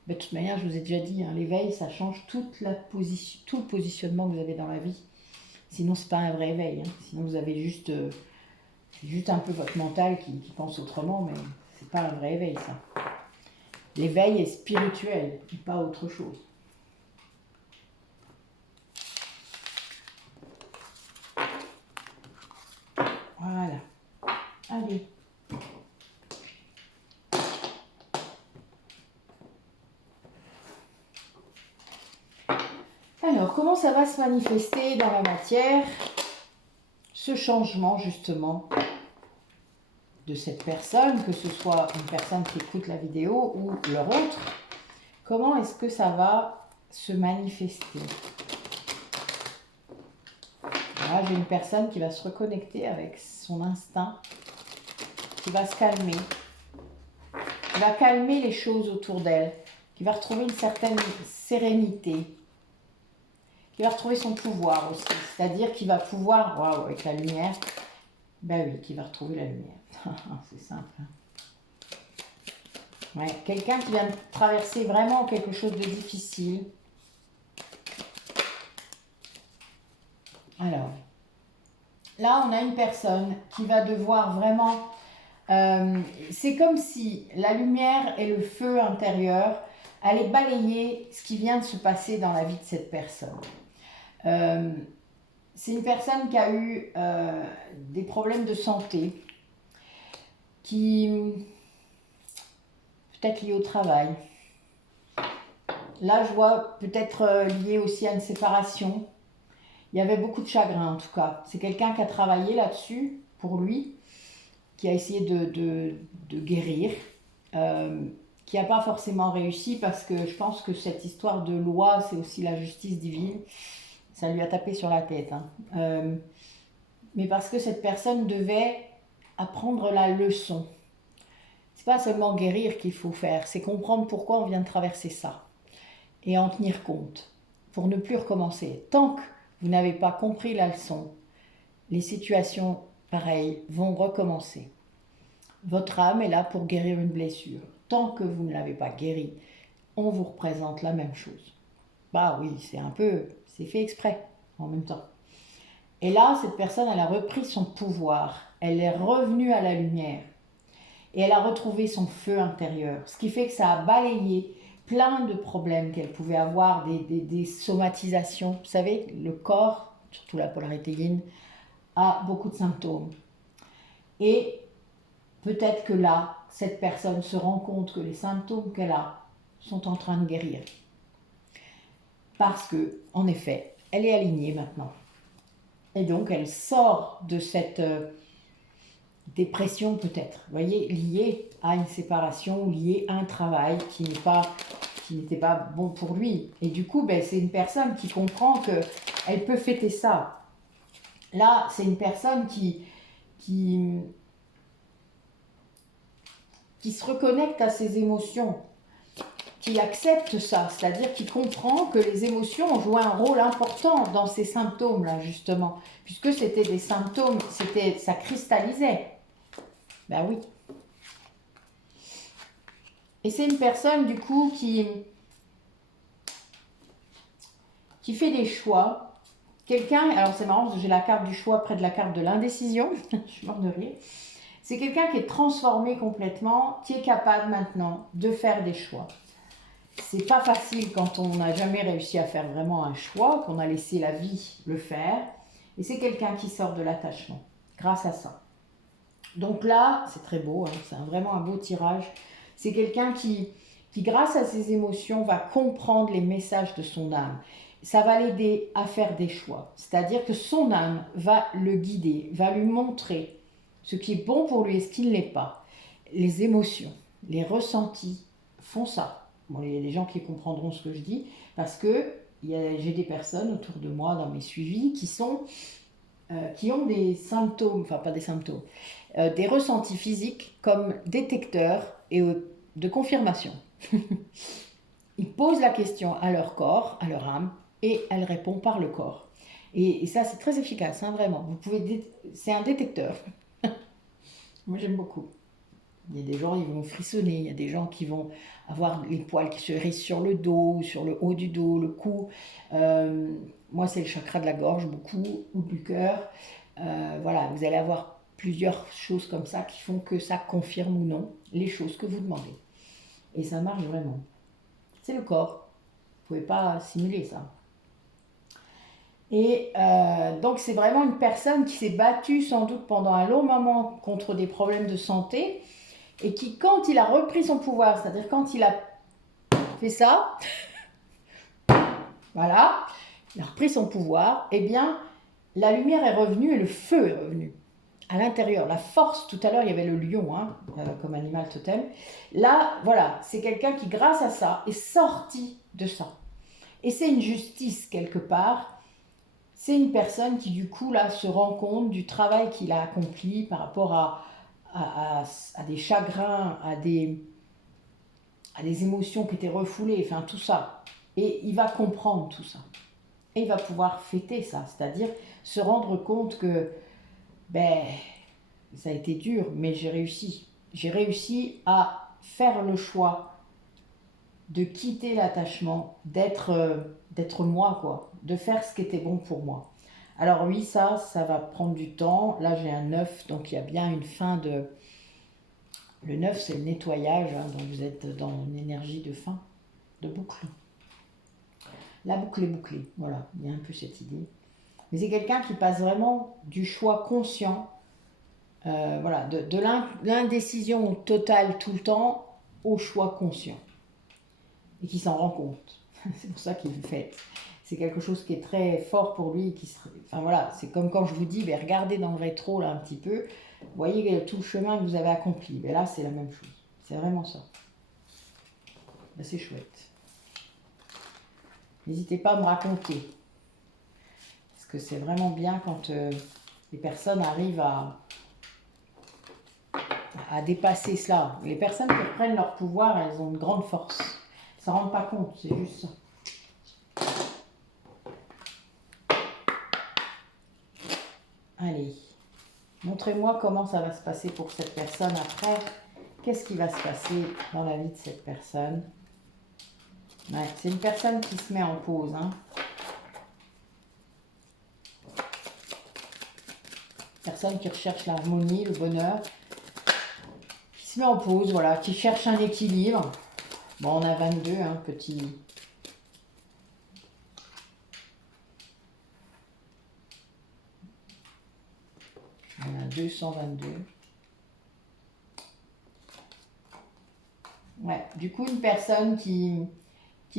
De toute manière, je vous ai déjà dit, hein, l'éveil, ça change tout le positionnement que vous avez dans la vie. Sinon, ce n'est pas un vrai éveil. Hein. Sinon, vous avez juste un peu votre mental qui pense autrement, mais ce n'est pas un vrai éveil, ça. L'éveil est spirituel, et pas autre chose. Voilà. Allez. Alors, comment ça va se manifester dans la matière, ce changement, justement, de cette personne, que ce soit une personne qui écoute la vidéo ou leur autre, comment est-ce que ça va se manifester? Là, j'ai une personne qui va se reconnecter avec son instinct, qui va se calmer, qui va calmer les choses autour d'elle, qui va retrouver une certaine sérénité, qui va retrouver son pouvoir aussi, c'est-à-dire qu'il va pouvoir, waouh, avec la lumière, ben oui, qui va retrouver la lumière. C'est simple. Hein. Ouais, quelqu'un qui vient de traverser vraiment quelque chose de difficile. Alors, là, on a une personne qui va devoir vraiment... c'est comme si la lumière et le feu intérieur allaient balayer ce qui vient de se passer dans la vie de cette personne. C'est une personne qui a eu des problèmes de santé, qui peut-être liés au travail. Là, je vois peut-être lié aussi à une séparation. Il y avait beaucoup de chagrin en tout cas. C'est quelqu'un qui a travaillé là-dessus pour lui, qui a essayé de guérir, qui n'a pas forcément réussi parce que je pense que cette histoire de loi, c'est aussi la justice divine. Ça lui a tapé sur la tête. Hein. Mais parce que cette personne devait apprendre la leçon. C'est pas seulement guérir qu'il faut faire, c'est comprendre pourquoi on vient de traverser ça et en tenir compte pour ne plus recommencer. Tant que vous n'avez pas compris la leçon, les situations pareilles vont recommencer. Votre âme est là pour guérir une blessure. Tant que vous ne l'avez pas guérie, on vous représente la même chose. Bah oui, c'est fait exprès en même temps. Et là, cette personne, elle a repris son pouvoir. Elle est revenue à la lumière. Et elle a retrouvé son feu intérieur. Ce qui fait que ça a balayé plein de problèmes qu'elle pouvait avoir, des somatisations. Vous savez, le corps, surtout la polarité yin, a beaucoup de symptômes. Et peut-être que là, cette personne se rend compte que les symptômes qu'elle a sont en train de guérir. Parce que, en effet, elle est alignée maintenant. Et donc, elle sort de cette dépression peut-être, vous voyez, liée à une séparation, liée à un travail qui n'était pas bon pour lui. Et du coup, c'est une personne qui comprend qu'elle peut fêter ça. Là, c'est une personne qui se reconnecte à ses émotions, qui accepte ça, c'est-à-dire qui comprend que les émotions ont joué un rôle important dans ces symptômes-là, justement, puisque c'était des symptômes, ça cristallisait. Ben oui. Et c'est une personne, du coup, qui fait des choix. Quelqu'un, alors c'est marrant, parce que j'ai la carte du choix près de la carte de l'indécision, je suis morte de rire. C'est quelqu'un qui est transformé complètement, qui est capable maintenant de faire des choix. C'est pas facile quand on n'a jamais réussi à faire vraiment un choix, qu'on a laissé la vie le faire. Et c'est quelqu'un qui sort de l'attachement, grâce à ça. Donc là, c'est très beau, hein, c'est vraiment un beau tirage. C'est quelqu'un qui, grâce à ses émotions, va comprendre les messages de son âme. Ça va l'aider à faire des choix. C'est-à-dire que son âme va le guider, va lui montrer ce qui est bon pour lui et ce qui ne l'est pas. Les émotions. les ressentis font ça. Bon, il y a des gens qui comprendront ce que je dis, parce que j'ai des personnes autour de moi dans mes suivis qui ont des symptômes, enfin pas des symptômes, des ressentis physiques comme détecteurs et de confirmation. Ils posent la question à leur corps, à leur âme, et elle répond par le corps. Et ça, c'est très efficace, hein, vraiment. C'est un détecteur. Moi, j'aime beaucoup. Il y a des gens, ils vont frissonner. Il y a des gens qui vont avoir les poils qui se hérissent sur le dos, sur le haut du dos, le cou. Moi, c'est le chakra de la gorge, beaucoup, ou du cœur. Voilà, vous allez avoir plusieurs choses comme ça qui font que ça confirme ou non les choses que vous demandez. Et ça marche vraiment. C'est le corps. Vous ne pouvez pas simuler ça. Et donc c'est vraiment une personne qui s'est battue sans doute pendant un long moment contre des problèmes de santé et qui, quand il a repris son pouvoir, c'est-à-dire quand il a fait ça, voilà, il a repris son pouvoir, eh bien la lumière est revenue et le feu est revenu à l'intérieur. La force, tout à l'heure il y avait le lion hein, comme animal totem. Là, voilà, c'est quelqu'un qui grâce à ça est sorti de ça. Et c'est une justice quelque part. C'est une personne qui du coup là se rend compte du travail qu'il a accompli par rapport à des chagrins, à des émotions qui étaient refoulées, enfin tout ça. Et il va comprendre tout ça. Et il va pouvoir fêter ça, c'est-à-dire se rendre compte que ben, ça a été dur, mais j'ai réussi. J'ai réussi à faire le choix de quitter l'attachement, d'être moi, quoi, de faire ce qui était bon pour moi. Alors oui, ça va prendre du temps. Là, j'ai un 9, donc il y a bien une fin de... Le 9, c'est le nettoyage, hein, donc vous êtes dans une énergie de fin, de boucle. La boucle est bouclée, voilà, il y a un peu cette idée. Mais c'est quelqu'un qui passe vraiment du choix conscient, voilà, de l'indécision totale tout le temps au choix conscient. Et qui s'en rend compte. C'est pour ça qu'il le fait. C'est quelque chose qui est très fort pour lui. Enfin voilà, c'est comme quand je vous dis, ben, regardez dans le rétro là un petit peu, vous voyez tout le chemin que vous avez accompli. Ben, là, c'est la même chose. C'est vraiment ça. Ben, c'est chouette. N'hésitez pas à me raconter. Parce que c'est vraiment bien quand les personnes arrivent à dépasser cela. Les personnes qui reprennent leur pouvoir, elles ont une grande force. Ça ne rend pas compte, c'est juste ça. Allez, montrez-moi comment ça va se passer pour cette personne après. Qu'est-ce qui va se passer dans la vie de cette personne? Ouais, c'est une personne qui se met en pause. Hein. Personne qui recherche l'harmonie, le bonheur. Qui se met en pause, voilà, qui cherche un équilibre. Bon, on a 22, hein, petit... On a 222. Ouais, du coup, une personne qui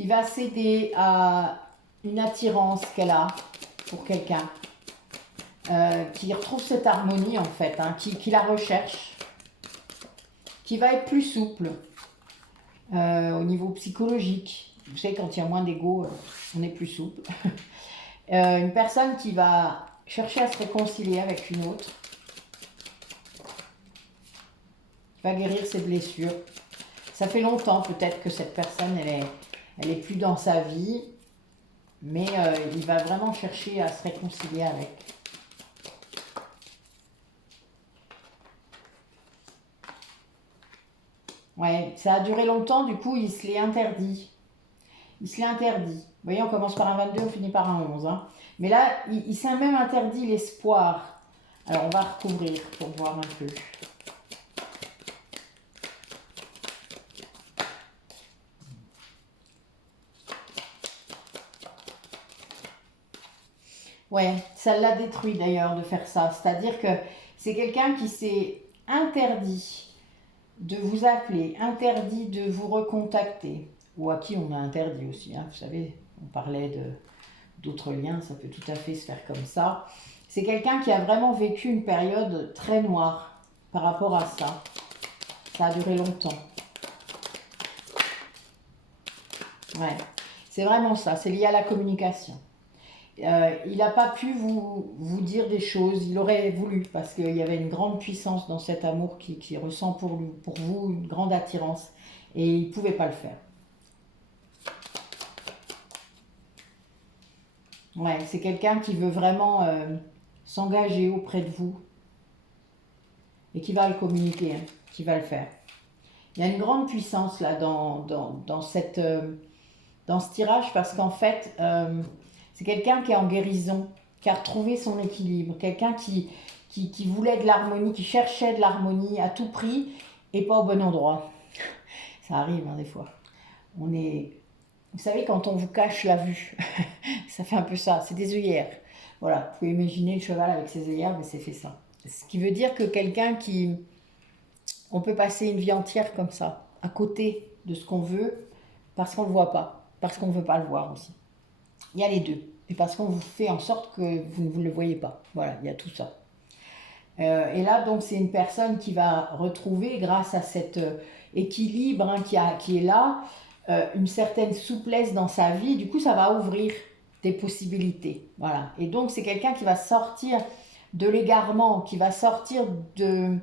va céder à une attirance qu'elle a pour quelqu'un, qui retrouve cette harmonie en fait, hein, qui la recherche, qui va être plus souple au niveau psychologique. Vous savez, quand il y a moins d'ego, on est plus souple. Une personne qui va chercher à se réconcilier avec une autre, qui va guérir ses blessures. Ça fait longtemps peut-être que cette personne, elle est plus dans sa vie, mais il va vraiment chercher à se réconcilier avec. Ouais, ça a duré longtemps, du coup, il se l'est interdit. Il se l'est interdit. Vous voyez, on commence par un 22, on finit par un 11. Hein. Mais là, il s'est même interdit l'espoir. Alors, on va recouvrir pour voir un peu. Ouais, ça l'a détruit d'ailleurs de faire ça. C'est-à-dire que c'est quelqu'un qui s'est interdit de vous appeler, interdit de vous recontacter, ou à qui on a interdit aussi. Hein, vous savez, on parlait d'autres liens, ça peut tout à fait se faire comme ça. C'est quelqu'un qui a vraiment vécu une période très noire par rapport à ça. Ça a duré longtemps. Ouais, c'est vraiment ça, c'est lié à la communication. Il n'a pas pu vous dire des choses, il aurait voulu, parce qu'il y avait une grande puissance dans cet amour qui ressent pour vous, une grande attirance, et il ne pouvait pas le faire. Ouais, c'est quelqu'un qui veut vraiment s'engager auprès de vous, et qui va le communiquer, hein, qui va le faire. Il y a une grande puissance là dans ce tirage, parce qu'en fait, c'est quelqu'un qui est en guérison, qui a retrouvé son équilibre, quelqu'un qui voulait de l'harmonie, qui cherchait de l'harmonie à tout prix et pas au bon endroit. Ça arrive hein, des fois. On est, vous savez, quand on vous cache la vue, ça fait un peu ça, c'est des œillères. Voilà, vous pouvez imaginer le cheval avec ses œillères, mais c'est fait ça. Ce qui veut dire que quelqu'un qui... On peut passer une vie entière comme ça, à côté de ce qu'on veut, parce qu'on ne le voit pas, parce qu'on ne veut pas le voir aussi. Il y a les deux. Et parce qu'on vous fait en sorte que vous ne le voyez pas. Voilà, il y a tout ça. Et là, donc, c'est une personne qui va retrouver, grâce à cet équilibre hein, qui est là, une certaine souplesse dans sa vie. Du coup, ça va ouvrir des possibilités. Voilà. Et donc, c'est quelqu'un qui va sortir de l'égarement, qui va sortir de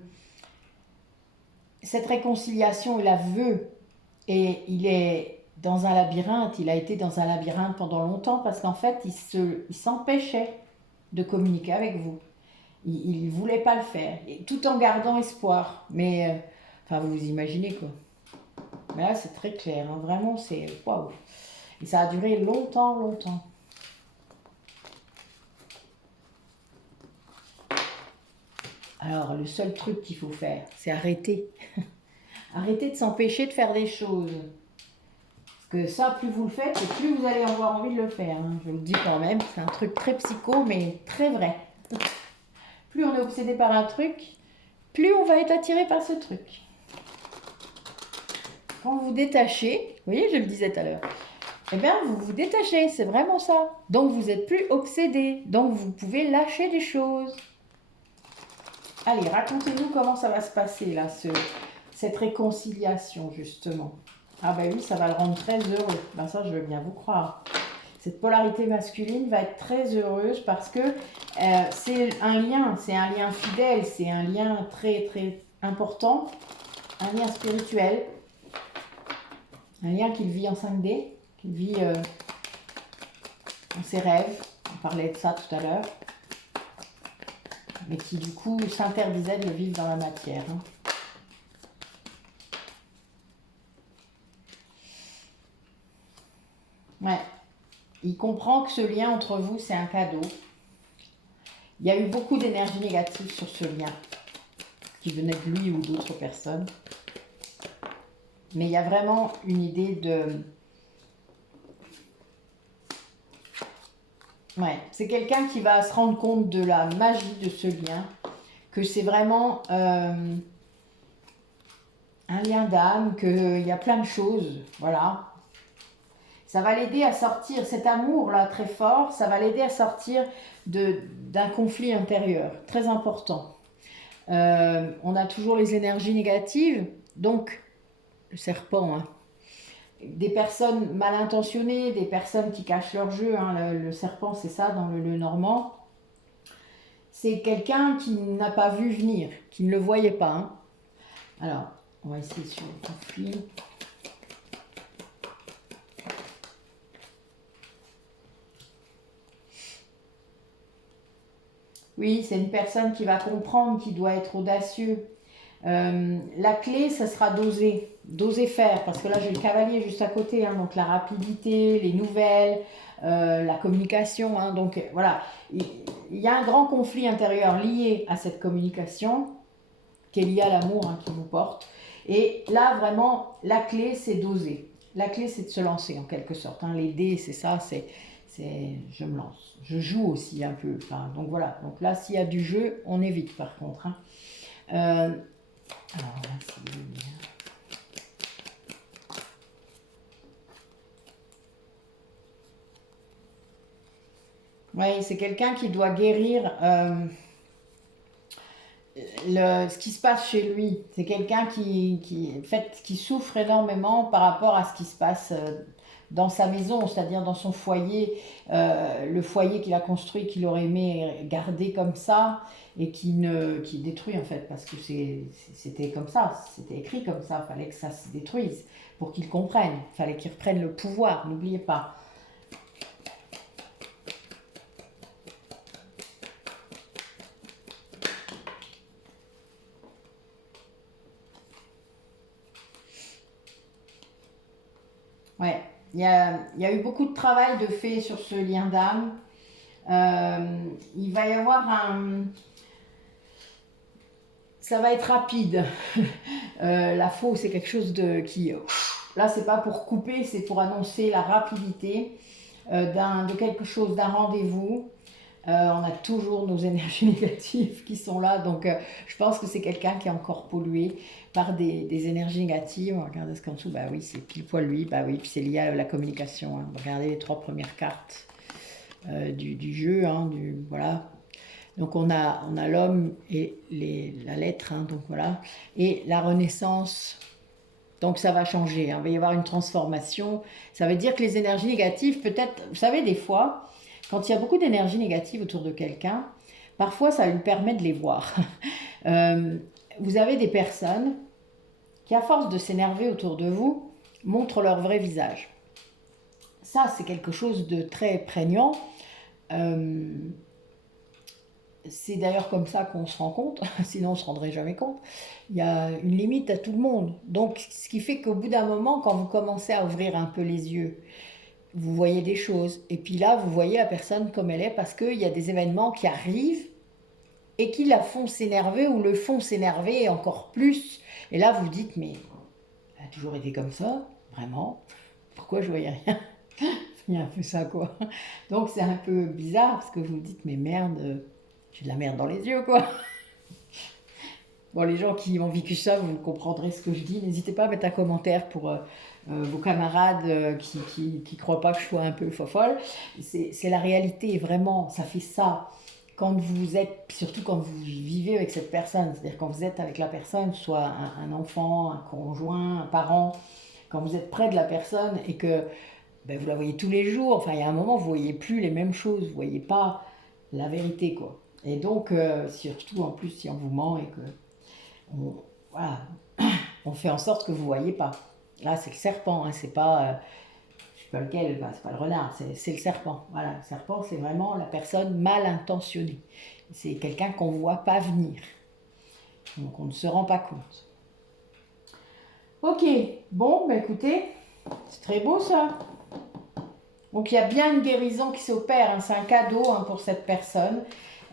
cette réconciliation. Il la veut. Et il est dans un labyrinthe, il a été dans un labyrinthe pendant longtemps parce qu'en fait, il s'empêchait de communiquer avec vous. Il ne voulait pas le faire, tout en gardant espoir. Mais, enfin, vous vous imaginez quoi. Mais là, c'est très clair, hein, vraiment, c'est waouh. Et ça a duré longtemps, longtemps. Alors, le seul truc qu'il faut faire, c'est arrêter. Arrêter de s'empêcher de faire des choses. Que ça, plus vous le faites, et plus vous allez avoir envie de le faire. Hein. Je vous le dis quand même, c'est un truc très psycho, mais très vrai. Plus on est obsédé par un truc, plus on va être attiré par ce truc. Quand vous vous détachez, vous voyez, je le disais tout à l'heure, eh bien, vous vous détachez, c'est vraiment ça. Donc, vous n'êtes plus obsédé. Donc, vous pouvez lâcher des choses. Allez, racontez-nous comment ça va se passer, là, cette réconciliation, justement. Ah ben oui, ça va le rendre très heureux. Ben ça, je veux bien vous croire. Cette polarité masculine va être très heureuse parce que c'est un lien fidèle, c'est un lien très très important, un lien spirituel, un lien qu'il vit en 5D, qu'il vit dans ses rêves. On parlait de ça tout à l'heure, mais qui du coup s'interdisait de le vivre dans la matière. Hein. Ouais. Il comprend que ce lien entre vous, c'est un cadeau. Il y a eu beaucoup d'énergie négative sur ce lien, qui venait de lui ou d'autres personnes. Mais il y a vraiment une idée de... Ouais, c'est quelqu'un qui va se rendre compte de la magie de ce lien, que c'est vraiment un lien d'âme, qu'il y a plein de choses, voilà. Ça va l'aider à sortir, cet amour-là très fort, ça va l'aider à sortir d'un conflit intérieur, très important. On a toujours les énergies négatives, donc le serpent, hein. Des personnes mal intentionnées, des personnes qui cachent leur jeu, hein. Le serpent c'est ça dans le normand. C'est quelqu'un qui n'a pas vu venir, qui ne le voyait pas. Hein. Alors, on va essayer sur le conflit. Oui, c'est une personne qui va comprendre, qui doit être audacieux. La clé, ça sera d'oser faire, parce que là j'ai le cavalier juste à côté, hein, donc la rapidité, les nouvelles, la communication, hein, donc voilà, il y a un grand conflit intérieur lié à cette communication, qui est lié à l'amour hein, qui vous porte, et là vraiment, la clé c'est d'oser, la clé c'est de se lancer en quelque sorte, hein. Les dés c'est ça, c'est je me lance, je joue aussi un peu, enfin, donc voilà, donc là s'il y a du jeu, on évite par contre, hein. Alors là, c'est bien. Oui, c'est quelqu'un qui doit guérir ce qui se passe chez lui. C'est quelqu'un en fait, qui souffre énormément par rapport à ce qui se passe dans sa maison, c'est-à-dire dans son foyer, le foyer qu'il a construit, qu'il aurait aimé garder comme ça, et qui est détruit en fait, parce que c'était comme ça, c'était écrit comme ça, il fallait que ça se détruise pour qu'il comprenne, il fallait qu'il reprenne le pouvoir, n'oubliez pas. Ouais, il y a eu beaucoup de travail de fait sur ce lien d'âme. Il va y avoir un... Ça va être rapide. La faux, c'est quelque chose qui... Là, c'est pas pour couper, c'est pour annoncer la rapidité de quelque chose, d'un rendez-vous. On a toujours nos énergies négatives qui sont là, donc je pense que c'est quelqu'un qui est encore pollué par des énergies négatives. Regardez ce qu'en dessous, bah oui, c'est pile poil lui, bah oui, puis c'est lié à la communication. Hein. Regardez les 3 premières cartes du jeu, hein, voilà. Donc on a l'homme et la lettre, hein, donc voilà, et la renaissance. Donc ça va changer, hein. Il va y avoir une transformation. Ça veut dire que les énergies négatives, peut-être, vous savez, des fois, quand il y a beaucoup d'énergie négative autour de quelqu'un, parfois ça lui permet de les voir. Vous avez des personnes qui, à force de s'énerver autour de vous, montrent leur vrai visage. Ça, c'est quelque chose de très prégnant. C'est d'ailleurs comme ça qu'on se rend compte, sinon on ne se rendrait jamais compte. Il y a une limite à tout le monde. Donc, ce qui fait qu'au bout d'un moment, quand vous commencez à ouvrir un peu les yeux, vous voyez des choses. Et puis là, vous voyez la personne comme elle est parce qu'il y a des événements qui arrivent et qui la font s'énerver ou le font s'énerver encore plus. Et là, vous vous dites, mais elle a toujours été comme ça, vraiment. Pourquoi je voyais rien? Il y a un peu ça, quoi. Donc, c'est un peu bizarre parce que vous vous dites, mais merde, j'ai de la merde dans les yeux, quoi. Bon, les gens qui ont vécu ça, vous comprendrez ce que je dis. N'hésitez pas à mettre un commentaire pour vos camarades qui croient pas que je sois un peu fofolle. C'est la réalité, vraiment, ça fait ça. Quand vous êtes, surtout quand vous vivez avec cette personne, c'est-à-dire quand vous êtes avec la personne, soit un enfant, un conjoint, un parent, quand vous êtes près de la personne et que ben, vous la voyez tous les jours, enfin il y a un moment, vous voyez plus les mêmes choses, vous voyez pas la vérité, quoi. Et donc, surtout en plus si on vous ment et que voilà, on fait en sorte que vous ne voyez pas. Là, c'est le serpent, hein, c'est pas, je sais pas lequel, bah, c'est pas le renard, c'est le serpent. Voilà, le serpent, c'est vraiment la personne mal intentionnée. C'est quelqu'un qu'on ne voit pas venir. Donc, on ne se rend pas compte. Ok, bon, bah écoutez, c'est très beau ça. Donc, il y a bien une guérison qui s'opère, hein, c'est un cadeau hein, pour cette personne.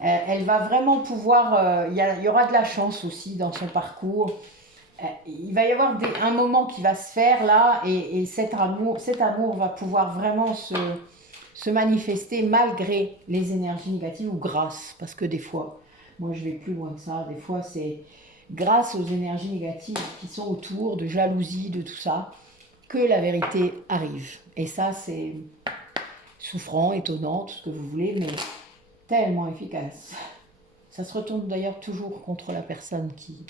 Elle va vraiment pouvoir, il y aura de la chance aussi dans son parcours. Il va y avoir un moment qui va se faire là et cet amour va pouvoir vraiment se manifester malgré les énergies négatives ou grâce. Parce que des fois, moi je vais plus loin que ça, des fois c'est grâce aux énergies négatives qui sont autour, de jalousie, de tout ça, que la vérité arrive. Et ça c'est souffrant, étonnant, tout ce que vous voulez, mais tellement efficace. Ça se retourne d'ailleurs toujours contre la personne qui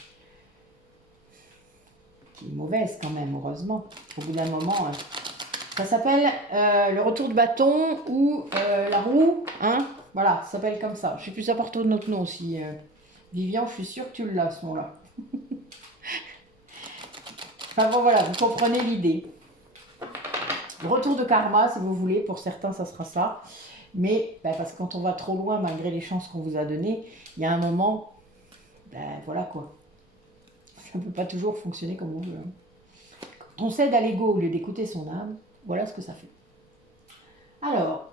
est mauvaise quand même, heureusement. Au bout d'un moment, ça s'appelle le retour de bâton ou la roue, hein, voilà, ça s'appelle comme ça. Je sais plus, ça porte un autre nom aussi. Vivian, je suis sûre que tu l'as ce nom-là. Enfin bon, voilà, vous comprenez l'idée. Le retour de karma, si vous voulez, pour certains, ça sera ça. Mais ben, parce que quand on va trop loin, malgré les chances qu'on vous a données, il y a un moment, ben voilà quoi. Ça ne peut pas toujours fonctionner comme on veut. Hein. Quand on cède à l'ego au lieu d'écouter son âme, voilà ce que ça fait. Alors,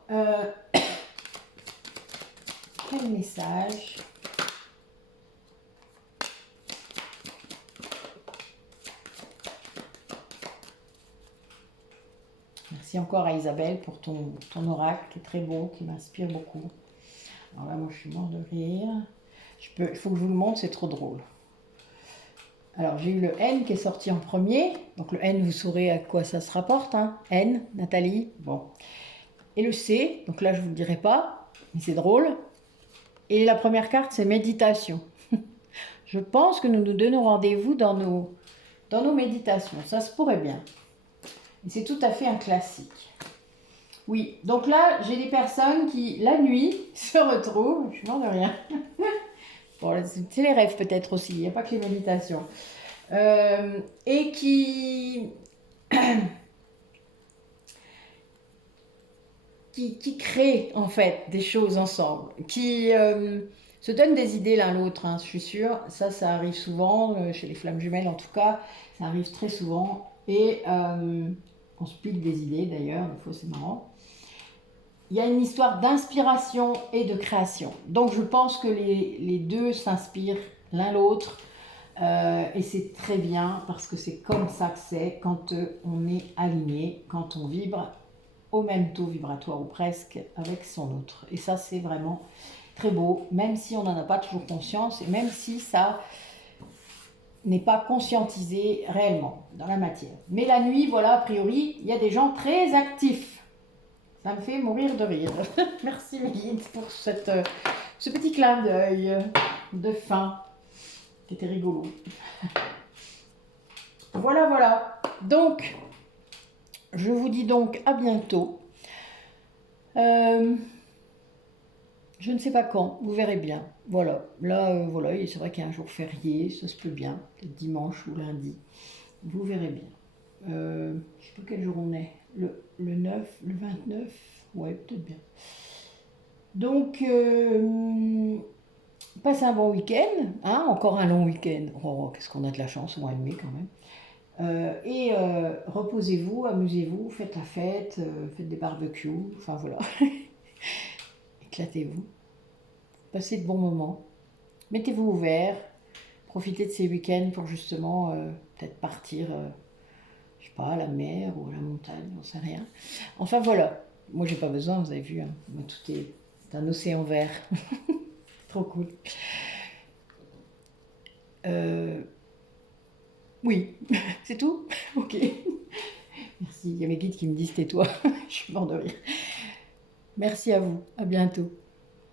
quel message? Merci encore à Isabelle pour ton oracle qui est très beau, qui m'inspire beaucoup. Alors là, moi, je suis mort de rire. Il faut que je vous le montre, c'est trop drôle. Alors, j'ai eu le N qui est sorti en premier. Donc, le N, vous saurez à quoi ça se rapporte. Hein. N, Nathalie. Bon. Et le C, donc là, je ne vous le dirai pas, mais c'est drôle. Et la première carte, c'est méditation. Je pense que nous nous donnons rendez-vous dans nos méditations. Ça se pourrait bien. Et c'est tout à fait un classique. Oui, donc là, j'ai des personnes qui, la nuit, se retrouvent, je suis mort de rien. Bon, c'est les rêves peut-être aussi, il n'y a pas que les méditations. Et qui créent en fait des choses ensemble, qui se donnent des idées l'un l'autre, hein, je suis sûre. Ça arrive souvent, chez les flammes jumelles en tout cas, ça arrive très souvent. Et on se pique des idées d'ailleurs, des fois c'est marrant. Il y a une histoire d'inspiration et de création. Donc je pense que les deux s'inspirent l'un l'autre. Et c'est très bien parce que c'est comme ça que c'est quand on est aligné, quand on vibre au même taux vibratoire ou presque avec son autre. Et ça, c'est vraiment très beau, même si on n'en a pas toujours conscience et même si ça n'est pas conscientisé réellement dans la matière. Mais la nuit, voilà, a priori, il y a des gens très actifs. Ça me fait mourir de rire. Merci mes guides pour ce petit clin d'œil de fin qui était rigolo. Voilà, voilà. Donc, je vous dis donc à bientôt. Je ne sais pas quand, vous verrez bien. Voilà, là, voilà, c'est vrai qu'il y a un jour férié, ça se peut bien, peut-être dimanche ou lundi. Vous verrez bien. Je ne sais pas quel jour on est. Le 9, le 29, ouais, peut-être bien. Donc, passez un bon week-end, hein, encore un long week-end. Oh, qu'est-ce qu'on a de la chance, au mois de mai quand même. Et reposez-vous, amusez-vous, faites la fête, faites des barbecues, enfin voilà. Éclatez-vous. Passez de bons moments. Mettez-vous ouvert. Profitez de ces week-ends pour justement peut-être partir, je sais pas, à la mer ou à la montagne, on sait rien. Enfin voilà. Moi j'ai pas besoin, vous avez vu, hein. Moi, c'est un océan vert. Trop cool. Oui, c'est tout. Ok. Merci. Il y a mes guides qui me disent tais-toi. Je suis mort de rire. Merci à vous. À bientôt.